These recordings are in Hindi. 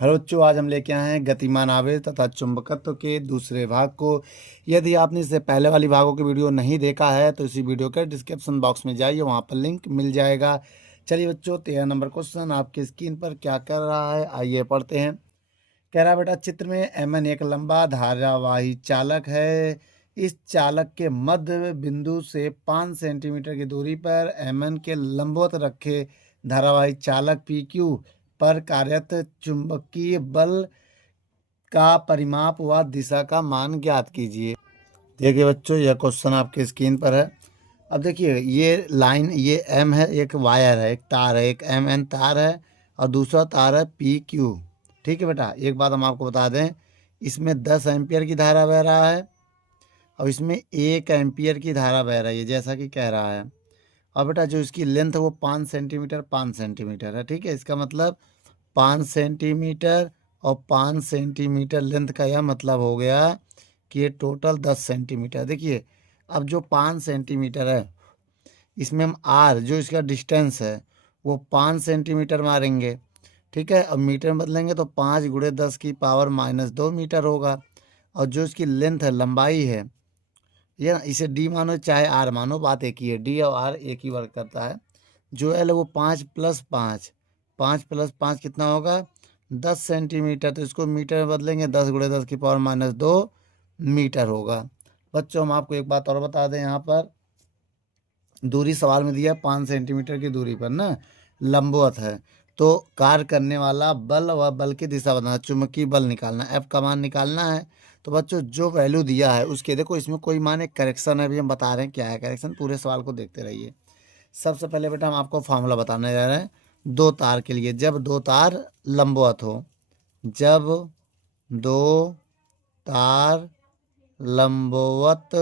हेलो बच्चों, आज हम लेके आए हैं गतिमान आवेश तथा चुंबकत्व के दूसरे भाग को। यदि आपने इससे पहले वाली भागों की वीडियो नहीं देखा है तो इसी वीडियो के डिस्क्रिप्शन बॉक्स में जाइए, वहाँ पर लिंक मिल जाएगा। चलिए बच्चों, 13 नंबर क्वेश्चन आपकी स्क्रीन पर क्या कर रहा है, आइए पढ़ते हैं। कह रहा है बेटा, चित्र में एमएन एक लंबा धारावाही चालक है। इस चालक के मध्य बिंदु से 5 सेंटीमीटर की दूरी पर एमएन के लंबवत रखे धारावाही चालक पी क्यू पर कार्यरत चुंबकीय बल का परिमाप व दिशा का मान ज्ञात कीजिए। देखिए बच्चों, यह क्वेश्चन आपके स्क्रीन पर है। अब देखिए, ये लाइन, ये एम है, एक वायर है, एक तार है, एक एम एन तार है और दूसरा तार है पी क्यू। ठीक है बेटा, एक बात हम आपको बता दें, इसमें 10 एम्पियर की धारा बह रहा है और इसमें 1 एम्पियर की धारा बह रही है, जैसा कि कह रहा है। और बेटा, जो इसकी लेंथ है वो 5 सेंटीमीटर है। ठीक है, इसका मतलब 5 सेंटीमीटर और 5 सेंटीमीटर लेंथ का यह मतलब हो गया कि ये टोटल 10 सेंटीमीटर। देखिए, अब जो 5 सेंटीमीटर है इसमें हम आर, जो इसका डिस्टेंस है, वो 5 सेंटीमीटर मारेंगे। ठीक है, अब मीटर में बदलेंगे तो 5 × 10⁻² मीटर होगा। और जो इसकी लेंथ है, लंबाई है, ये ना, इसे डी मानो चाहे आर मानो, बात एक ही है, डी और आर एक ही वर्क करता है। जो एल है वो 5 + 5, 5 + 5 कितना होगा, 10 सेंटीमीटर। तो इसको मीटर में बदलेंगे, 10 × 10⁻² मीटर होगा। बच्चों, हम आपको एक बात और बता दें, यहाँ पर दूरी सवाल में दिया 5 सेंटीमीटर की दूरी पर ना लंबवत है, तो कार्य करने वाला बल व बल की दिशा बताना, चुंबकीय बल निकालना, एफ का मान निकालना है। तो बच्चों, जो वैल्यू दिया है उसके देखो, इसमें कोई मान एक करेक्शन है, अभी हम बता रहे हैं क्या है करेक्शन, पूरे सवाल को देखते रहिए। सबसे पहले बेटा हम आपको फार्मूला बताने जा रहे हैं। दो तार के लिए, जब दो तार लंबवत हो, जब दो तार लंबवत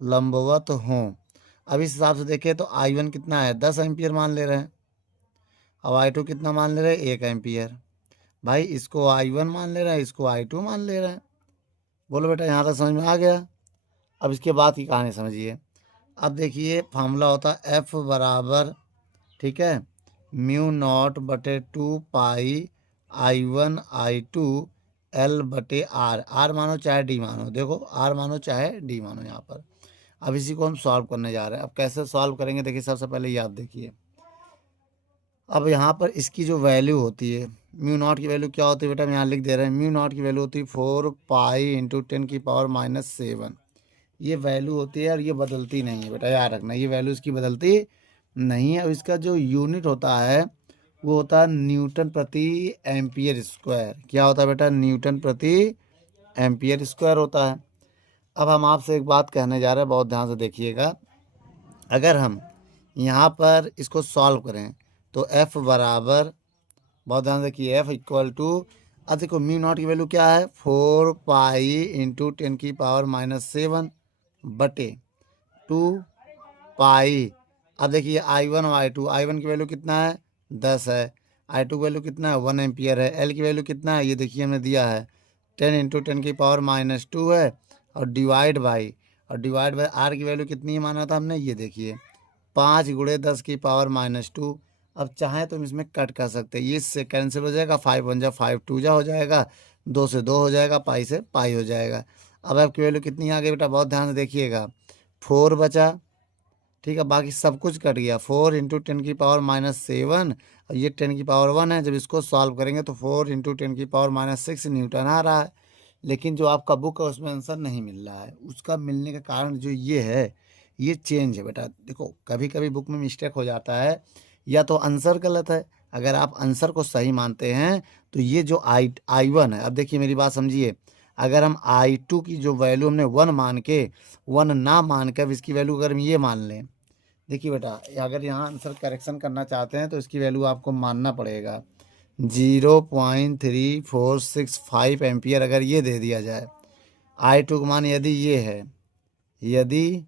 लंबवत हों। अब इस हिसाब से देखें तो I1 कितना है, 10 एम्पियर मान ले रहे हैं। अब I2 कितना मान ले रहे हैं, 1 एम्पियर। भाई, इसको I1 मान ले रहे हैं, इसको I2 मान ले रहे हैं। बोलो बेटा, यहाँ तक समझ में आ गया। अब इसके बाद की कहानी समझिए। अब देखिए, फार्मूला होता है F बराबर, ठीक है, μ0/2 पाई I1 I2 L/R। आर मानो चाहे डी मानो, देखो आर मानो चाहे डी मानो यहाँ पर। अब इसी को हम सॉल्व करने जा रहे हैं। अब कैसे सॉल्व करेंगे, देखिए सबसे पहले याद देखिए। अब यहाँ पर इसकी जो वैल्यू होती है, μ0 की वैल्यू क्या होती है बेटा, हम यहाँ लिख दे रहे हैं। μ0 की वैल्यू होती है 4 π × 10⁻⁷। ये वैल्यू होती है और ये बदलती नहीं है बेटा, याद रखना, ये वैल्यू इसकी बदलती नहीं है। और इसका जो यूनिट होता है वो होता है न्यूटन प्रति एम्पियर स्क्वायर। क्या होता है बेटा, न्यूटन प्रति एम्पियर स्क्वायर होता है। अब हम आपसे एक बात कहने जा रहे हैं, बहुत ध्यान से देखिएगा। अगर हम यहाँ पर इसको सॉल्व करें तो f बराबर, बहुत ध्यान से देखिए, f इक्वल टू, अब देखो μ0 की वैल्यू क्या है, 4 π × 10⁻⁷ बटे 2 π। अब देखिए I1 और I2 की वैल्यू कितना है, 10 है। I2 की वैल्यू कितना है, 1 एम्पियर है। L की वैल्यू कितना है, ये देखिए हमने दिया है, 10 × 10⁻² है। और डिवाइड बाई R की वैल्यू कितनी माना था हमने, ये देखिए 5 × 10⁻²। अब चाहें तो हम इसमें कट कर सकते हैं, ये इससे कैंसिल हो जाएगा, 5 1 जा 5 2 जा हो जाएगा, 2 से 2 हो जाएगा, पाई से पाई हो जाएगा। अब आपकी वैल्यू कितनी आ गई बेटा, बहुत ध्यान से देखिएगा, 4 बचा। ठीक है, बाकी सब कुछ कट गया, 4 × 10⁻⁷ और ये 10⁻1 है। जब इसको सॉल्व करेंगे तो 4 × 10⁻⁶ न्यूटन आ रहा है। लेकिन जो आपका बुक है उसमें आंसर नहीं मिल रहा है। उसका मिलने का कारण जो ये है, ये चेंज है बेटा। देखो, कभी कभी बुक में मिस्टेक हो जाता है, या तो आंसर गलत है। अगर आप आंसर को सही मानते हैं तो ये जो I1 है, अब देखिए मेरी बात समझिए, अगर हम I2 की जो वैल्यू हमने 1 मान के, 1 ना मान के अब इसकी वैल्यू अगर हम ये मान लें, देखिए बेटा, अगर यहाँ आंसर करेक्शन करना चाहते हैं तो इसकी वैल्यू आपको मानना पड़ेगा 0.3465 एम्पियर। अगर ये दे दिया जाए, I2 का मान यदि ये है, यदि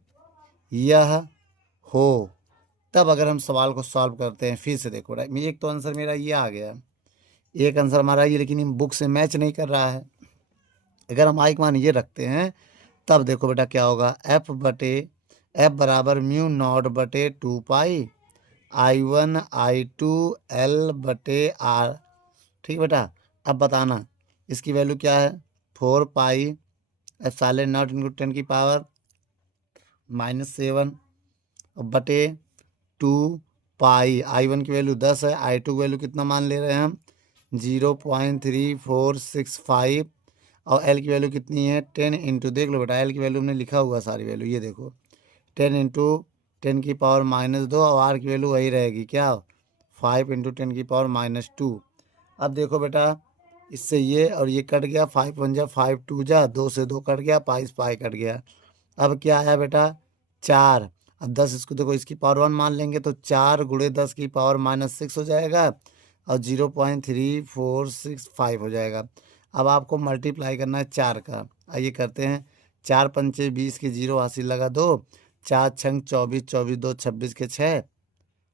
यह हो, तब अगर हम सवाल को सॉल्व करते हैं, फिर से देखो बेटा, एक तो आंसर मेरा ये आ गया, एक आंसर हमारा ये, लेकिन इन बुक से मैच नहीं कर रहा है। अगर हम I का मान ये रखते हैं, तब देखो बेटा क्या होगा, F बराबर μ0/2 पाई I1 I2 L/R। ठीक बेटा, अब बताना इसकी वैल्यू क्या है, 4 पाई एप्सिलॉन नॉट इंटू 10 की पावर -7 बटे 2 पाई। I1 की वैल्यू 10 है, I2 की वैल्यू कितना मान ले रहे हैं हम, 0.3465 और L की वैल्यू कितनी है 10 इंटू, देख लो बेटा L की वैल्यू हमने लिखा हुआ सारी वैल्यू, ये देखो 10 इंटू 10 की पावर -2 और R की वैल्यू वही रहेगी क्या, 5 इंटू 10 की पावर -2। अब देखो बेटा इससे ये और ये कट गया, 5 1 जा 5 2 जा 2 से 2 कट गया, पाई पाई कट गया। अब क्या आया बेटा 4। अब 10 इसको देखो इसकी पावर 1 मान लेंगे तो 4 गुणे 10 की पावर -6 हो जाएगा और 0.3465 हो जाएगा। अब आपको मल्टीप्लाई करना है 4 का, आइए करते हैं। 4 पंचे 20 के 0 हासिल लगा 2, 4 छंग 24, 24 2 26 के 6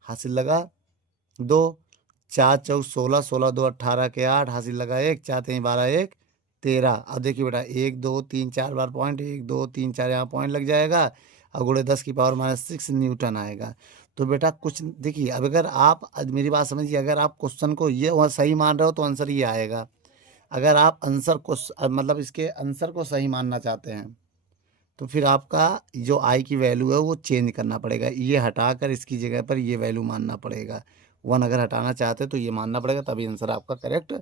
हासिल लगा 2, 4 चौक 16, 16 2 18 के 8 हासिल लगा 1, 4 3 12 1 13। अब देखिए बेटा 1 2 3 4 बार पॉइंट, 1 2 3 4 यहाँ पॉइंट लग जाएगा और गुणे 10 की पावर -6 न्यूटन आएगा। तो बेटा कुछ देखिए, अब अगर आप मेरी बात समझिए, अगर आप क्वेश्चन को ये वहाँ सही मान रहे हो तो आंसर ये आएगा। अगर आप आंसर को मतलब इसके आंसर को सही मानना चाहते हैं तो फिर आपका जो आई की वैल्यू है वो चेंज करना पड़ेगा, ये हटाकर इसकी जगह पर ये वैल्यू मानना पड़ेगा। 1 अगर हटाना चाहते तो ये मानना पड़ेगा, तभी आंसर आपका करेक्ट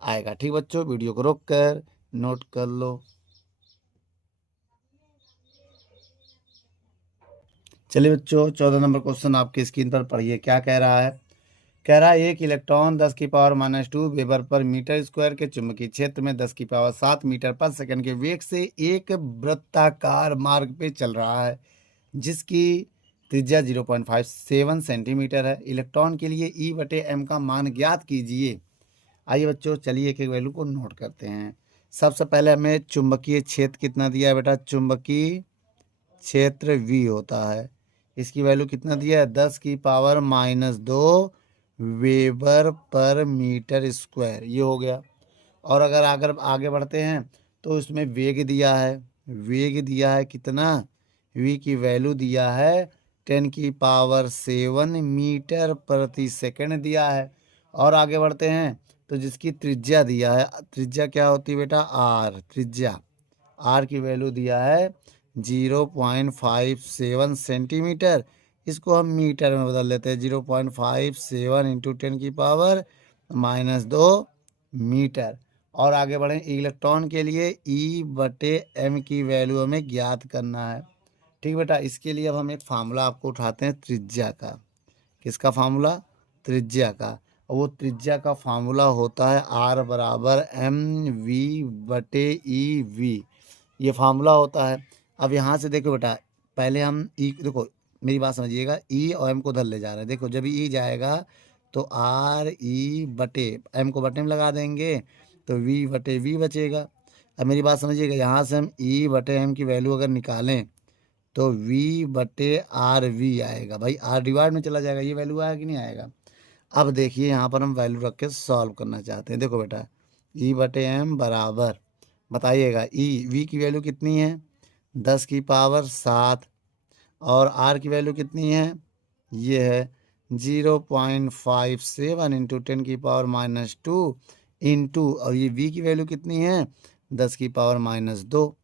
आएगा। ठीक बच्चों, वीडियो को रोक कर नोट कर लो। चलिए बच्चों 14 नंबर क्वेश्चन आपकी स्क्रीन पर पढ़िए, क्या कह रहा है। कह रहा है एक इलेक्ट्रॉन 10 की power -2 weber per metre square के चुंबकीय क्षेत्र में 10 की पावर 7 मीटर पर सेकंड के वेग से एक वृत्ताकार मार्ग पे चल रहा है जिसकी त्रिज्या 0.57 सेंटीमीटर है। इलेक्ट्रॉन के लिए E/m का मान ज्ञात कीजिए। आइए बच्चों चलिए एक एक वैल्यू को नोट करते हैं। सबसे पहले हमें चुंबकीय क्षेत्र कितना दिया है बेटा, चुंबकीय क्षेत्र V होता है, इसकी वैल्यू कितना दिया है 10 की power -2 weber per metre square, ये हो गया। और अगर आगे बढ़ते हैं तो इसमें वेग दिया है, वेग दिया है कितना, v की वैल्यू दिया है 10 की पावर 7 मीटर प्रति सेकंड दिया है। और आगे बढ़ते हैं तो जिसकी त्रिज्या दिया है, त्रिज्या क्या होती है बेटा r, त्रिज्या r की वैल्यू दिया है 0.57 सेंटीमीटर, इसको हम मीटर में बदल लेते हैं, 0.57 इंटू 10 की पावर -2 मीटर। और आगे बढ़ें, इलेक्ट्रॉन के लिए E/m की वैल्यू हमें ज्ञात करना है। ठीक बेटा, इसके लिए अब हम एक फार्मूला आपको उठाते हैं त्रिज्या का। किसका फार्मूला, त्रिज्या का। और वो त्रिज्या का फार्मूला होता है R बराबर mv/EV, ये फार्मूला होता है। अब यहाँ से देखो बेटा, पहले हम देखो मेरी बात समझिएगा, E और M को उधर ले जा रहे हैं। देखो जब E जाएगा तो RE/m को बटे में लगा देंगे तो V/V बचेगा। अब मेरी बात समझिएगा, यहाँ से हम E/m की वैल्यू अगर निकालें तो V/RV आएगा। भाई R डिवाइड में चला जाएगा, ये वैल्यू आएगा कि नहीं आएगा। अब देखिए यहाँ पर हम वैल्यू रख के सॉल्व करना चाहते हैं। देखो बेटा E/m बराबर, बताइएगा V की वैल्यू कितनी है 10 की पावर 7 और R की वैल्यू कितनी है, ये है 0.57 इंटू 10 की पावर -2 इंटू, और ये V की वैल्यू कितनी है 10 की पावर -2।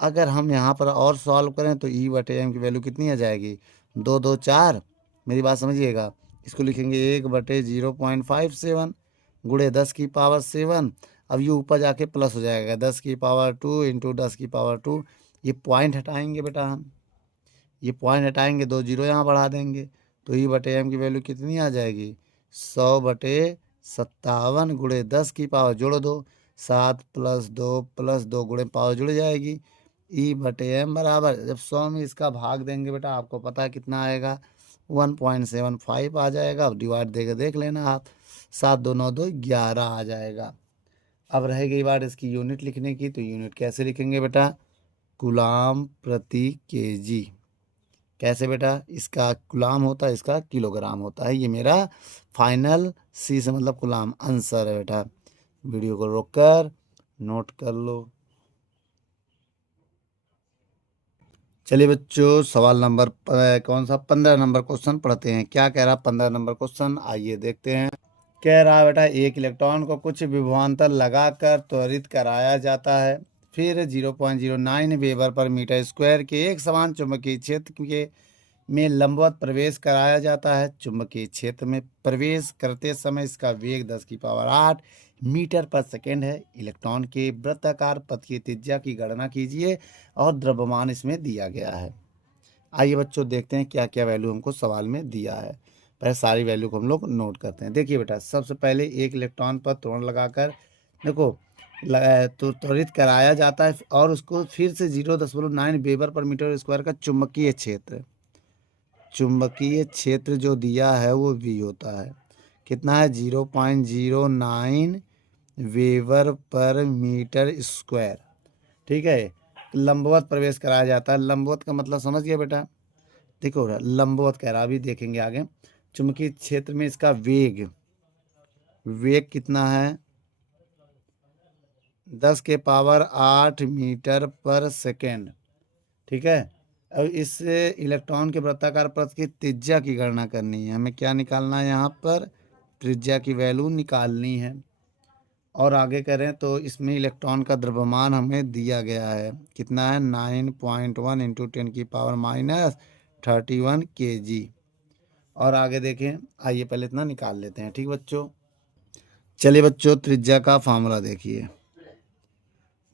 अगर हम यहाँ पर और सॉल्व करें तो E/m की वैल्यू कितनी आ जाएगी 2 2 4, मेरी बात समझिएगा, इसको लिखेंगे 1/0.57 गुणे 10 की पावर 7। अब ये ऊपर जाके प्लस हो जाएगा 10 की पावर 2 इंटू 10 की पावर 2। ये पॉइंट हटाएंगे बेटा हम, ये पॉइंट हटाएंगे, 2 जीरो यहाँ बढ़ा देंगे तो E/m की वैल्यू कितनी आ जाएगी 100/57 गुणे 10 की पावर जोड़ो 2, 7 + 2 गुणे पावर जुड़ जाएगी। E/m बराबर, जब 100 में इसका भाग देंगे बेटा आपको पता है कितना आएगा 1.75 आ जाएगा। अब डिवाइड देकर देख लेना आप, 7 2 9 2 11 आ जाएगा। अब रह गई बात इसकी यूनिट लिखने की, तो यूनिट कैसे लिखेंगे बेटा, कूलाम प्रति केजी। कैसे बेटा, इसका कूलाम होता है, इसका किलोग्राम होता है। ये मेरा फाइनल सी से मतलब कूलाम आंसर है बेटा। वीडियो को रोककर नोट कर लो। चलिए बच्चों सवाल नंबर कौन सा 15 नंबर क्वेश्चन पढ़ते हैं। क्या कह रहा 15 नंबर क्वेश्चन, आइए देखते हैं। कह रहा है बेटा एक इलेक्ट्रॉन को कुछ विभवांतर लगाकर त्वरित कराया जाता है, फिर 0.09 वेबर पर मीटर स्क्वायर के एक समान चुंबकीय क्षेत्र के में लंबवत प्रवेश कराया जाता है। चुंबकीय क्षेत्र में प्रवेश करते समय इसका वेग 10⁸ मीटर पर सेकेंड है। इलेक्ट्रॉन के वृत्ताकार पथ की त्रिज्या की गणना कीजिए और द्रव्यमान इसमें दिया गया है। आइए बच्चों देखते हैं क्या क्या वैल्यू हमको सवाल में दिया है। पहले सारी वैल्यू को हम लोग नोट करते हैं। देखिए बेटा, सबसे पहले एक इलेक्ट्रॉन पर त्वरण लगाकर देखो तो त्वरित कराया जाता है और उसको फिर से 0.9 वेबर पर मीटर स्क्वायर का चुंबकीय क्षेत्र जो दिया है वो V होता है। कितना है? 0.09 वेबर पर मीटर स्क्वायर। ठीक है। लंबवत प्रवेश कराया जाता है। लंबवत का मतलब समझ गया बेटा? देखो लंबवत कह रहा, अभी देखेंगे आगे। चुंबकीय क्षेत्र में इसका वेग कितना है? 10⁸ मीटर पर सेकेंड। ठीक है। अब इस इलेक्ट्रॉन के वृत्ताकार पथ की त्रिज्या की गणना करनी है। हमें क्या निकालना है? यहाँ पर त्रिज्या की वैल्यू निकालनी है। और आगे करें तो इसमें इलेक्ट्रॉन का द्रव्यमान हमें दिया गया है। कितना है? 9.1 × 10⁻31 kg। और आगे देखें, आइए पहले इतना निकाल लेते हैं। ठीक बच्चों, चलिए बच्चों त्रिज्या का फार्मूला देखिए।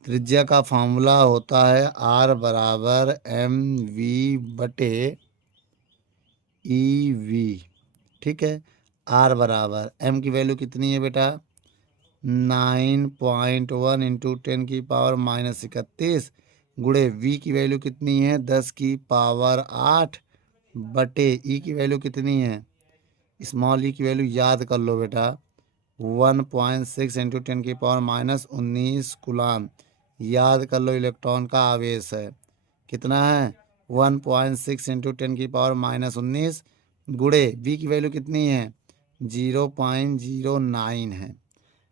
त्रिज्या का फार्मूला होता है R बराबर mv/ev। ठीक है। R बराबर m की वैल्यू कितनी है बेटा? 9.1 × 10⁻31 गुणे v की वैल्यू कितनी है? 10⁸ बटे ई की वैल्यू कितनी है? स्मॉल ई की वैल्यू याद कर लो बेटा, 1.6 × 10⁻19 कूलाम। याद कर लो इलेक्ट्रॉन का आवेश है। कितना है? 1.6 × 10⁻19 गुणे v की वैल्यू कितनी है? 0.09 है।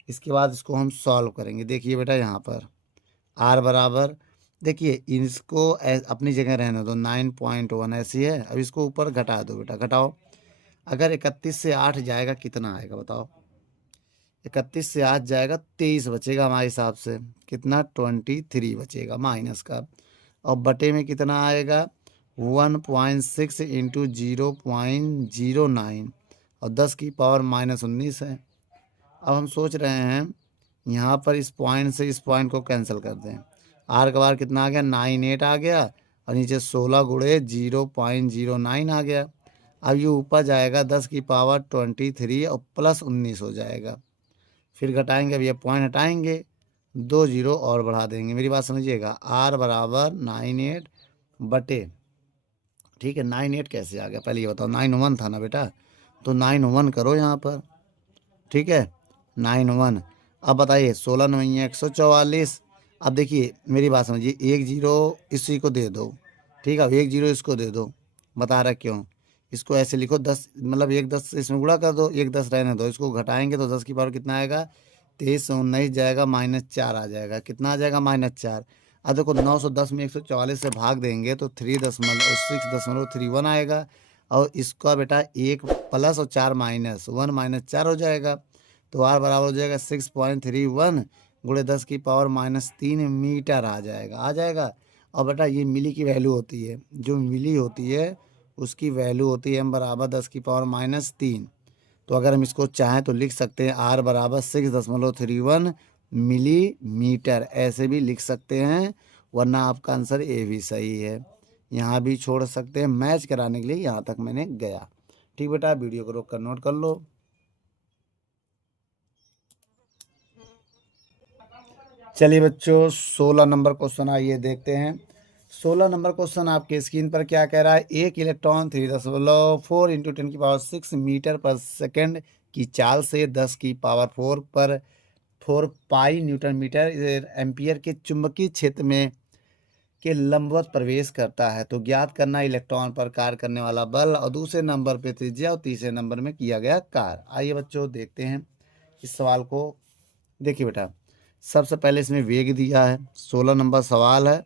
इसके बाद इसको हम सॉल्व करेंगे। देखिए बेटा यहाँ पर R बराबर, देखिए इसको अपनी जगह रहने दो, 9.1 ऐसी है। अब इसको ऊपर घटा दो बेटा, घटाओ। अगर 31 से 8 जाएगा कितना आएगा बताओ? 31 से 8 जाएगा 23 बचेगा हमारे हिसाब से। कितना? 23 बचेगा माइनस का। और बटे में कितना आएगा? 1.6 × 0.09 और 10⁻19 है। अब हम सोच रहे हैं यहाँ पर इस पॉइंट से इस पॉइंट को कैंसिल कर दें। R का बार कितना आ गया? 98 आ गया और नीचे 16 गुणे 0.09 आ गया। अब ये ऊपर जाएगा 10⁻23 और प्लस 19 हो जाएगा। फिर घटाएंगे, अब ये पॉइंट हटाएंगे, 2 जीरो और बढ़ा देंगे। मेरी बात समझिएगा। R बराबर 98 बटे, ठीक है। 98 कैसे आ गया पहले ये बताओ? 91 था ना बेटा, तो 91 करो यहाँ पर। ठीक है, 91। अब बताइए 16 9 144। अब देखिए मेरी बात समझिए, 1 जीरो इसी को दे दो। ठीक है, 1 जीरो इसको दे दो। बता रहा क्यों? इसको ऐसे लिखो 10, मतलब 1 10 इसमें गुणा कर दो, 1 10 रहने दो। इसको घटाएंगे तो 10 की पावर कितना आएगा? 23 से 19 जाएगा, -4 आ जाएगा। कितना आ जाएगा? -4। अब देखो 910 में 144 से भाग देंगे तो 6.31 आएगा। और इसका बेटा 1 प्लस और 4 माइनस, 1 -4 हो जाएगा। तो R बराबर हो जाएगा 6.31 गुणे 10⁻³ मीटर आ जाएगा। और बेटा ये मिली की वैल्यू होती है, जो मिली होती है उसकी वैल्यू होती है m बराबर 10⁻³ तो अगर हम इसको चाहें तो लिख सकते हैं R बराबर 6.31 मिलीमीटर, ऐसे भी लिख सकते हैं। वरना आपका आंसर ए भी सही है, यहाँ भी छोड़ सकते हैं। मैच कराने के लिए यहाँ तक मैंने गया। ठीक बेटा, वीडियो को रोक कर नोट कर लो। चलिए बच्चों 16 नंबर क्वेश्चन आइए देखते हैं। 16 नंबर क्वेश्चन आपके स्क्रीन पर क्या कह रहा है? एक इलेक्ट्रॉन 3.4 × 10⁻6 मीटर पर सेकंड की चाल से 10⁻4 पाई न्यूटन मीटर एम्पियर के चुंबकीय क्षेत्र में के लंबवत प्रवेश करता है। तो ज्ञात करना इलेक्ट्रॉन पर कार्य करने वाला बल और दूसरे नंबर पे त्रिज्या और तीसरे नंबर में किया गया कार्य। आइए बच्चों देखते हैं इस सवाल को। देखिए बेटा, सबसे पहले इसमें वेग दिया है। 16 नंबर सवाल है,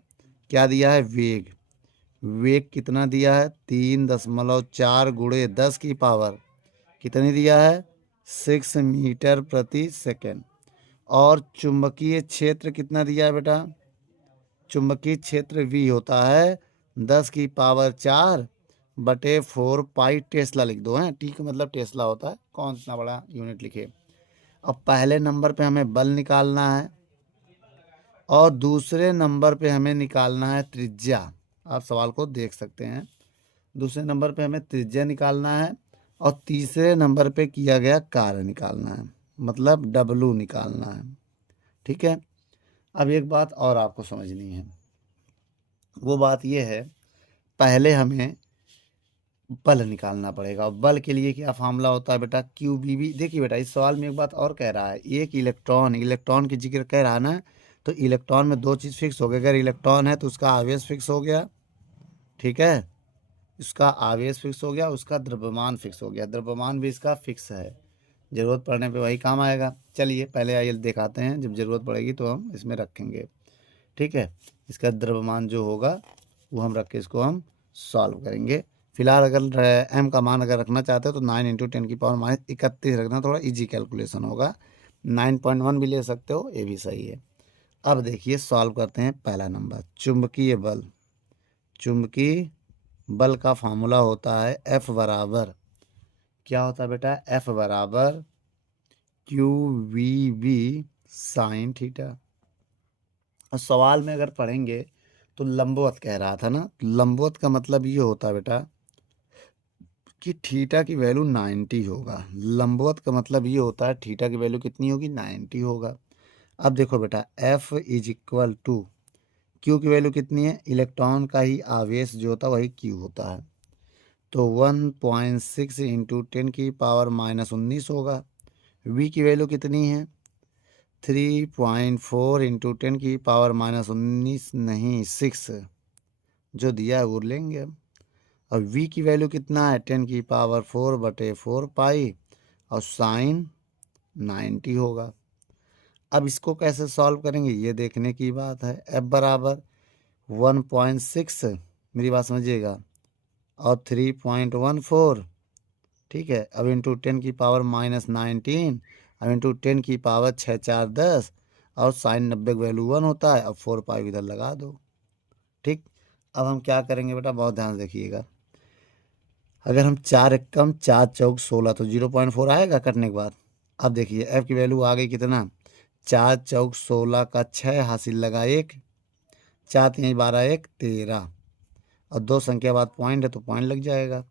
क्या दिया है? वेग कितना दिया है? 3.4 गुणे 10 की पावर कितनी दिया है? 6 मीटर प्रति सेकेंड। और चुंबकीय क्षेत्र कितना दिया है बेटा? चुंबकीय क्षेत्र V होता है 10⁴ बटे 4 पाई टेस्ला लिख दो हैं। टी का मतलब टेस्ला होता है, कौन सा बड़ा यूनिट लिखे। अब पहले नंबर पे हमें बल निकालना है और दूसरे नंबर पे हमें निकालना है त्रिज्या। आप सवाल को देख सकते हैं, दूसरे नंबर पे हमें त्रिज्या निकालना है और तीसरे नंबर पे किया गया कार्य निकालना है, मतलब W निकालना है। ठीक है। अब एक बात और आपको समझनी है, वो बात ये है, पहले हमें बल निकालना पड़ेगा। और बल के लिए क्या फार्मूला होता है बेटा? QBB। देखिए बेटा, इस सवाल में एक बात और कह रहा है, एक इलेक्ट्रॉन की जिक्र कह रहा है ना, तो इलेक्ट्रॉन में दो चीज़ फिक्स हो गई। अगर इलेक्ट्रॉन है तो उसका आवेश फिक्स हो गया, ठीक है, उसका आवेश फिक्स हो गया, उसका द्रव्यमान फिक्स हो गया। द्रव्यमान भी इसका फिक्स है, ज़रूरत पड़ने पे वही काम आएगा। चलिए पहले आइए दिखाते हैं, जब ज़रूरत पड़ेगी तो हम इसमें रखेंगे। ठीक है, इसका द्रव्यमान जो होगा वो हम रख के इसको हम सॉल्व करेंगे। फिलहाल अगर m का मान अगर रखना चाहते हो तो 9 × 10⁻31 रखना, थोड़ा इजी कैलकुलेशन होगा। 9.1 भी ले सकते हो, ये भी सही है। अब देखिए सॉल्व करते हैं। पहला नंबर, चुंबकीय बल। चुंबकीय बल का फार्मूला होता है F बराबर, क्या होता है बेटा? F बराबर QVB साइन थीटा। और सवाल में अगर पढ़ेंगे तो लंबवत कह रहा था ना, लंबवत का मतलब ये होता है बेटा कि थीटा की वैल्यू 90 होगा। लंबवत का मतलब ये होता है थीटा की वैल्यू कितनी होगी? 90 होगा। अब देखो बेटा, F = Q की वैल्यू कितनी है? इलेक्ट्रॉन का ही आवेश जो होता है वही Q होता है, तो 1.6 × 10⁻−19 होगा। V की वैल्यू कितनी है? 3.4 × 10⁻−19 नहीं 6, जो दिया है वो लेंगे हम। और V की वैल्यू कितना है? 10⁴ बटे 4 पाई और साइन 90 होगा। अब इसको कैसे सॉल्व करेंगे ये देखने की बात है। F बराबर 1.6, मेरी बात समझिएगा, और 3.14, ठीक है। अब इंटू 10⁻−19, अब इंटू 10⁻6 4 10, और साइन 90 की वैल्यू 1 होता है। अब 4 पाई इधर लगा दो। ठीक, अब हम क्या करेंगे बेटा, बहुत ध्यान से देखिएगा। अगर हम 4 एकम 4 चौक 16, तो 0.4 आएगा कटने के बाद। अब देखिए F की वैल्यू आ गई कितना? 4 चौक 16 का 6 हासिल लगा 1, 4 3 12 1 13, और 2 संख्या बाद पॉइंट है तो पॉइंट लग जाएगा,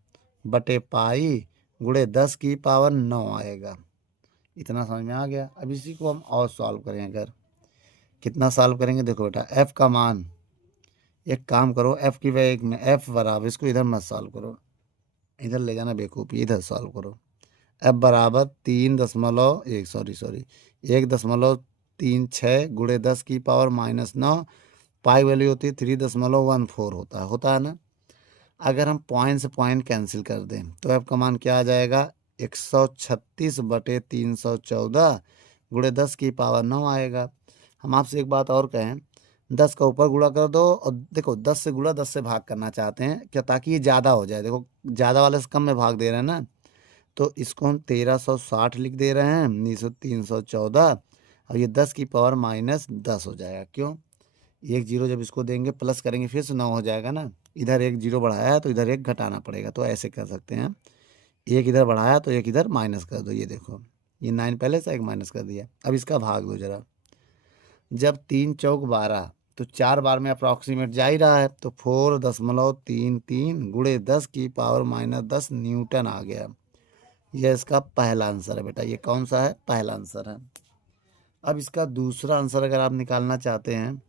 बटे पाई गुणे 10⁹ आएगा। इतना समझ में आ गया। अब इसी को हम और सॉल्व करें, अगर कितना सॉल्व करेंगे? देखो बेटा, F का मान, एक काम करो, F की वैल्यू में F बराबर, इसको इधर मत सॉल्व करो, इधर ले जाना बेवकूफ़ी, इधर सॉल्व करो। F बराबर 1.36 गुणे 10⁻9, पाई वैल्यू होती है 3.14 होता है ना। अगर हम पॉइंट से पॉइंट कैंसिल कर दें तो F का मान क्या आ जाएगा? 136 बटे 314 गुणे 10⁻9 आएगा। हम आपसे एक बात और कहें, 10 का ऊपर गुणा कर दो, और देखो 10 से गुणा 10 से भाग करना चाहते हैं क्या, ताकि ये ज़्यादा हो जाए। देखो ज़्यादा वाले से कम में भाग दे रहे हैं ना, तो इसको हम 1360 लिख दे रहे हैं, 314, और ये 10⁻−10 हो जाएगा। क्यों? एक जीरो जब इसको देंगे प्लस करेंगे फिर से 9 हो जाएगा ना। इधर एक जीरो बढ़ाया है तो इधर एक घटाना पड़ेगा, तो ऐसे कर सकते हैं, एक इधर बढ़ाया तो एक इधर माइनस कर दो। ये देखो, ये 9 पहले से एक माइनस कर दिया। अब इसका भाग दो जरा, जब 3 चौक 12, तो 4 बार में अप्रॉक्सीमेट जा ही रहा है, तो 4.33 गुणे 10⁻−10 न्यूटन आ गया। यह इसका पहला आंसर है बेटा। ये कौन सा है? पहला आंसर है। अब इसका दूसरा आंसर अगर आप निकालना चाहते हैं,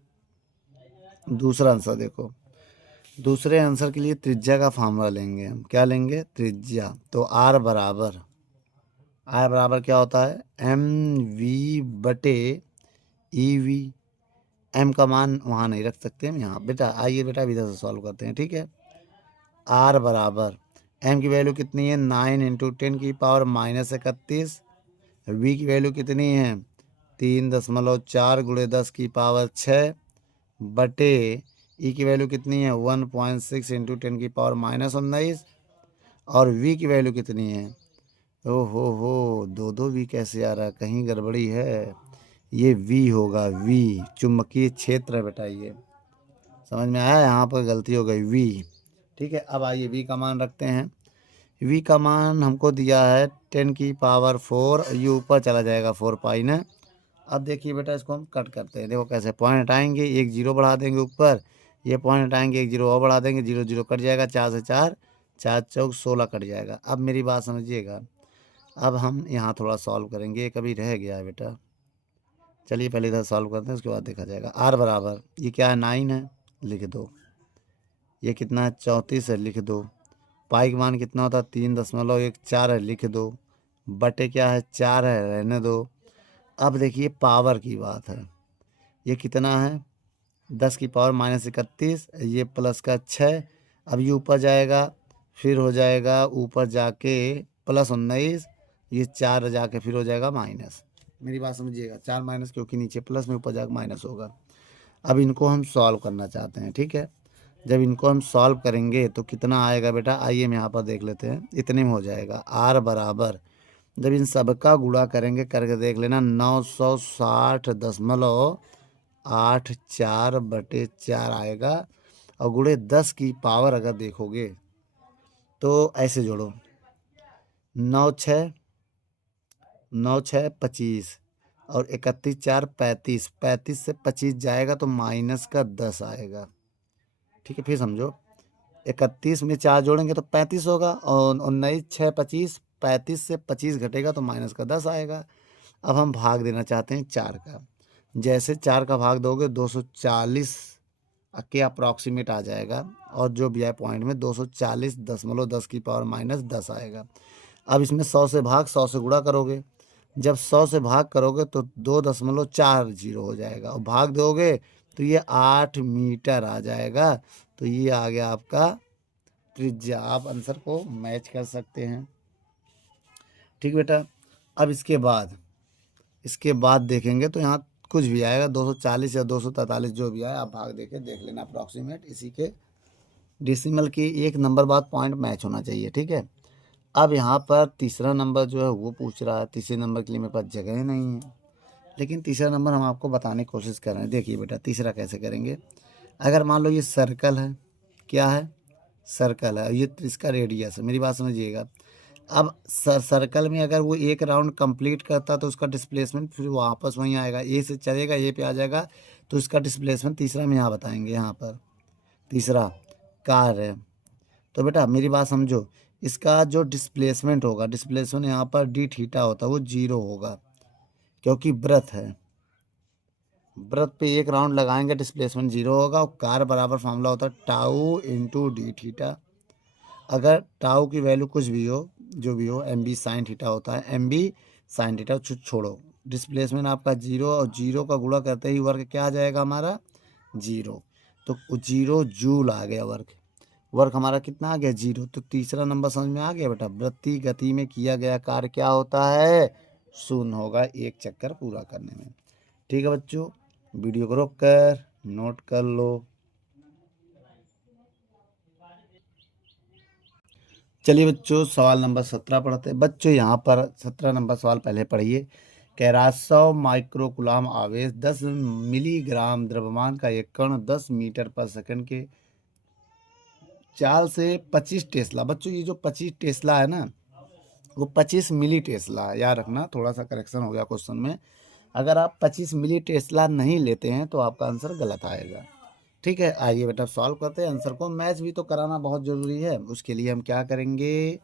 दूसरा आंसर देखो, दूसरे आंसर के लिए त्रिज्या का फार्मूला लेंगे हम। क्या लेंगे? त्रिज्या। तो आर बराबर क्या होता है? MV बटे EV। M का मान वहाँ नहीं रख सकते हम, यहाँ बेटा। आइए बेटा इधर से सॉल्व करते हैं, ठीक है। R बराबर, M की वैल्यू कितनी है? 9 × 10⁻−31। V की वैल्यू कितनी है? 3.4 गुणे 10⁻6 बटे E की वैल्यू कितनी है? 1.6 × 10⁻−19, और V की वैल्यू कितनी है? हो, दो दो वी कैसे आ रहा है, कहीं गड़बड़ी है। ये वी होगा, वी चुंबकीय क्षेत्र है बेटा, ये समझ में आया, यहाँ पर गलती हो गई, वी। ठीक है, अब आइए वी का मान रखते हैं। वी का मान हमको दिया है 10⁴, ये ऊपर चला जाएगा 4 पाई ना। अब देखिए बेटा, इसको हम कट करते हैं, देखो कैसे पॉइंट हटाएंगे, एक जीरो बढ़ा देंगे ऊपर, ये पॉइंट हटाएंगे, एक जीरो और बढ़ा देंगे, जीरो जीरो कट जाएगा, 4 से 4, 4 चौक 16 कट जाएगा। अब मेरी बात समझिएगा, अब हम यहाँ थोड़ा सॉल्व करेंगे, ये कभी रह गया है बेटा। चलिए पहले इधर सॉल्व करते हैं, उसके बाद देखा जाएगा। आर बराबर, ये क्या है, 9 है, लिख दो। ये कितना है, 34 है, लिख दो। पाई का मान कितना होता है, 3.14 है, लिख दो। बटे क्या है, 4 है, रहने दो। अब देखिए पावर की बात है, ये कितना है, 10⁻31, ये प्लस का 6। अब ये ऊपर जाएगा, फिर हो जाएगा ऊपर जाके +19, ये 4 जाके फिर हो जाएगा माइनस। मेरी बात समझिएगा, 4 माइनस, क्योंकि नीचे प्लस में ऊपर जाकर माइनस होगा। अब इनको हम सॉल्व करना चाहते हैं, ठीक है। जब इनको हम सॉल्व करेंगे तो कितना आएगा बेटा, आइए हम यहाँ पर देख लेते हैं, इतने में हो जाएगा। आर बराबर, जब इन सबका गुणा करेंगे, करके देख लेना, 960.84/4 आएगा। और गुणे 10 की पावर अगर देखोगे तो ऐसे जोड़ो, 9×6 = 25, और 31×4 = 35, 35 से 25 जाएगा तो माइनस का 10 आएगा। ठीक है, फिर समझो, 31 में 4 जोड़ेंगे तो 35 होगा, और 19 6 25, 35 से 25 घटेगा तो माइनस का 10 आएगा। अब हम भाग देना चाहते हैं 4 का, जैसे 4 का भाग दोगे 240 के अप्रॉक्सीमेट आ जाएगा, और जो भी है पॉइंट में 240.10 आएगा। अब इसमें 100 से भाग, 100 से गुणा करोगे, जब 100 से भाग करोगे तो 2.40 हो जाएगा, और भाग दोगे तो ये 8 मीटर आ जाएगा। तो ये आ गया आपका त्रिज्या। आप आंसर को मैच कर सकते हैं, ठीक बेटा। अब इसके बाद देखेंगे तो यहाँ कुछ भी आएगा, 240 या 243 जो भी आए, आप भाग देके देख लेना अप्रॉक्सीमेट। इसी के डेसिमल की एक नंबर बाद पॉइंट मैच होना चाहिए, ठीक है। अब यहाँ पर तीसरा नंबर जो है वो पूछ रहा है, तीसरे नंबर के लिए मेरे पास जगह नहीं है, लेकिन तीसरा नंबर हम आपको बताने की कोशिश कर रहे हैं। देखिए बेटा, तीसरा कैसे करेंगे। अगर मान लो ये सर्कल है, क्या है, सर्कल है, ये इसका रेडियस है, मेरी बात समझिएगा। अब सर्कल में अगर वो एक राउंड कंप्लीट करता तो उसका डिस्प्लेसमेंट फिर वापस वहीं आएगा, ए से चलेगा, ए पे आ जाएगा, तो इसका डिस्प्लेसमेंट तीसरा में यहाँ बताएंगे। यहाँ पर तीसरा कार है, तो बेटा मेरी बात समझो, इसका जो डिस्प्लेसमेंट होगा, डिस्प्लेसमेंट यहाँ पर d θ होता है, वो 0 होगा, क्योंकि वृत्त है, वृत्त पे एक राउंड लगाएंगे डिस्प्लेसमेंट 0 होगा। और कार बराबर फार्मूला होता है τ × d θ। अगर टाउ की वैल्यू कुछ भी हो, जो भी हो, mb sin θ होता है, mb sin θ छोड़ो, डिस्प्लेसमेंट आपका 0, और 0 का गुणा करते ही वर्ग क्या आ जाएगा हमारा, 0। तो 0 जूल आ गया वर्ग हमारा कितना आ गया, 0। तो तीसरा नंबर समझ में आ गया बेटा, वृत्तीय गति में किया गया कार्य क्या होता है, शून्य होगा एक चक्कर पूरा करने में। ठीक है बच्चों, वीडियो को रोक कर नोट कर लो। चलिए बच्चों, सवाल नंबर 17 पढ़ते हैं। बच्चों यहाँ पर 17 नंबर सवाल पहले पढ़िए। कह रहा 100 माइक्रोकुलाम आवेश 10 मिलीग्राम द्रव्यमान का एक कण 10 मीटर पर सेकंड के चाल से 25 टेस्ला। बच्चों ये जो 25 टेस्ला है ना, वो 25 मिली टेस्ला है, याद रखना, थोड़ा सा करेक्शन हो गया क्वेश्चन में। अगर आप 25 मिली टेस्ला नहीं लेते हैं तो आपका आंसर गलत आएगा। ठीक है, आइए बेटा सॉल्व करते हैं। आंसर को मैच भी तो कराना बहुत ज़रूरी है, उसके लिए हम क्या करेंगे,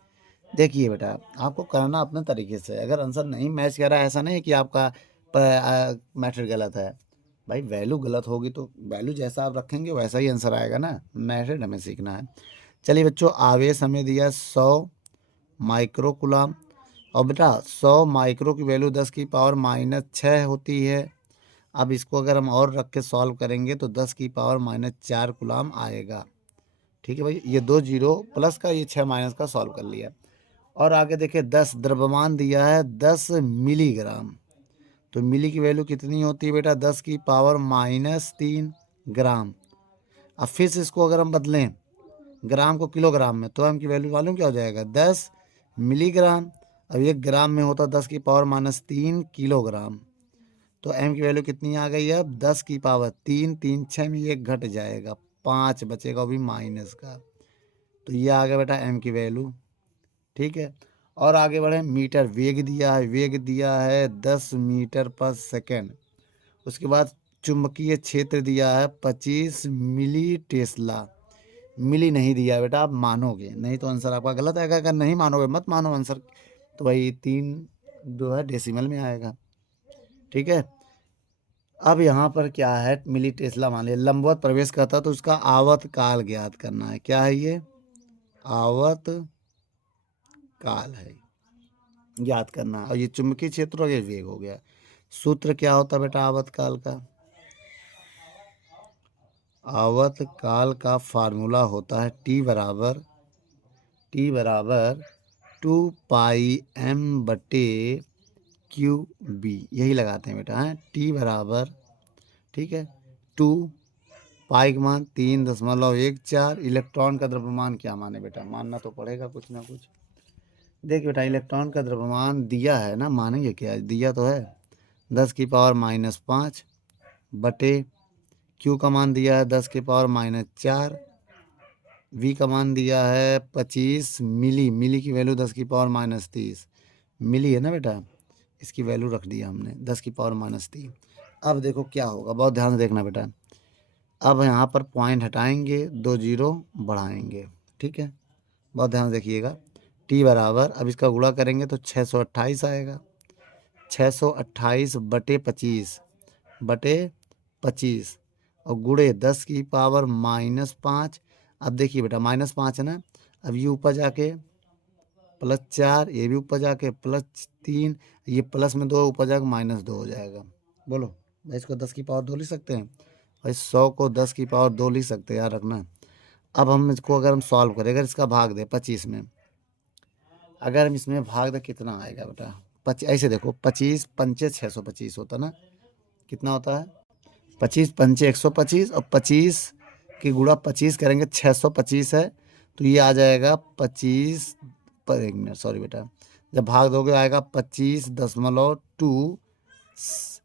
देखिए बेटा आपको करना अपने तरीके से। अगर आंसर नहीं मैच कर रहा है, ऐसा नहीं है कि आपका मैथड गलत है, भाई वैल्यू गलत होगी तो वैल्यू जैसा आप रखेंगे वैसा ही आंसर आएगा ना, मैथड हमें सीखना है। चलिए बच्चों, आवेश हमें दिया 100 माइक्रोकुलाम, और बेटा 100 माइक्रो की वैल्यू 10⁻⁻6 होती है। अब इसको अगर हम और रख के सॉल्व करेंगे तो 10⁻⁻4 कुलाम आएगा। ठीक है भाई, ये 2 जीरो प्लस का, ये 6 माइनस का सॉल्व कर लिया। और आगे देखिए 10 द्रव्यमान दिया है 10 मिलीग्राम, तो मिली की वैल्यू कितनी होती है बेटा, 10⁻³ ग्राम। अब फिर से इसको अगर हम बदलें ग्राम को किलोग्राम में, तो हम की वैल्यू मालूम क्या हो जाएगा, 10 मिलीग्राम। अब 1 ग्राम में होता 10⁻³ किलोग्राम। तो m की वैल्यू कितनी आ गई? अब 10⁻3, 3 6 में 1 घट जाएगा, 5 बचेगा, वो भी माइनस का। तो ये आ गया बेटा m की वैल्यू। ठीक है, और आगे बढ़े। मीटर वेग दिया है, वेग दिया है 10 मीटर पर सेकेंड। उसके बाद चुंबकीय क्षेत्र दिया है 25 मिली टेस्ला। मिली नहीं दिया है बेटा, आप मानोगे नहीं तो आंसर आपका गलत आएगा। अगर नहीं मानोगे मत मानो आंसर, तो भाई 3 जो है डेसिमल में आएगा। ठीक है, अब यहाँ पर क्या है, मिली टेस्ला मान लिया। लंबवत प्रवेश करता तो उसका आवर्त काल ज्ञात करना है। क्या है ये? आवर्त काल है, ज्ञात करना है। और ये चुंबकीय क्षेत्र और ये वेग हो गया। सूत्र क्या होता है बेटा आवर्त काल का? आवर्त काल का फार्मूला होता है T बराबर 2πm/QB। यही लगाते हैं बेटा, है T बराबर। ठीक है, 2 पाई का मान 3.14। इलेक्ट्रॉन का द्रव्यमान क्या माने बेटा? मानना तो पड़ेगा कुछ ना कुछ। देख बेटा, इलेक्ट्रॉन का द्रव्यमान दिया है ना, मानेंगे क्या? दिया तो है 10⁻⁵ बटे क्यू का मान दिया है 10⁻⁴। वी का मान दिया है 25 मिली। मिली की वैल्यू 10⁻³ मिली है ना बेटा, इसकी वैल्यू रख दिया हमने 10⁻³ अब देखो क्या होगा, बहुत ध्यान से देखना बेटा। अब यहाँ पर पॉइंट हटाएंगे, 2 जीरो बढ़ाएंगे। ठीक है, बहुत ध्यान से देखिएगा। टी बराबर, अब इसका गुणा करेंगे तो 628 आएगा। 628 बटे 25 और गुणे 10⁻⁻5। अब देखिए बेटा -5 है ना, अब ये ऊपर जाके +4, ये भी ऊपर जाके +3, ये प्लस में 2 ऊपर जाके -2 हो जाएगा। बोलो भाई, इसको 10⁻² लिख सकते हैं भाई, 100 को 10⁻² लिख सकते हैं, याद रखना। अब हम इसको अगर हम सॉल्व करें, अगर इसका भाग दे 25 में, अगर हम इसमें भाग दे कितना आएगा बेटा? ऐसे देखो, 25 पंचे 625 होता ना, कितना होता है? 25 पंचे 125 और 25 की गुणा 25 करेंगे 625 है, तो ये आ जाएगा 25 पर 1 मिनट, सॉरी बेटा, जब भाग दोगे आएगा 25.2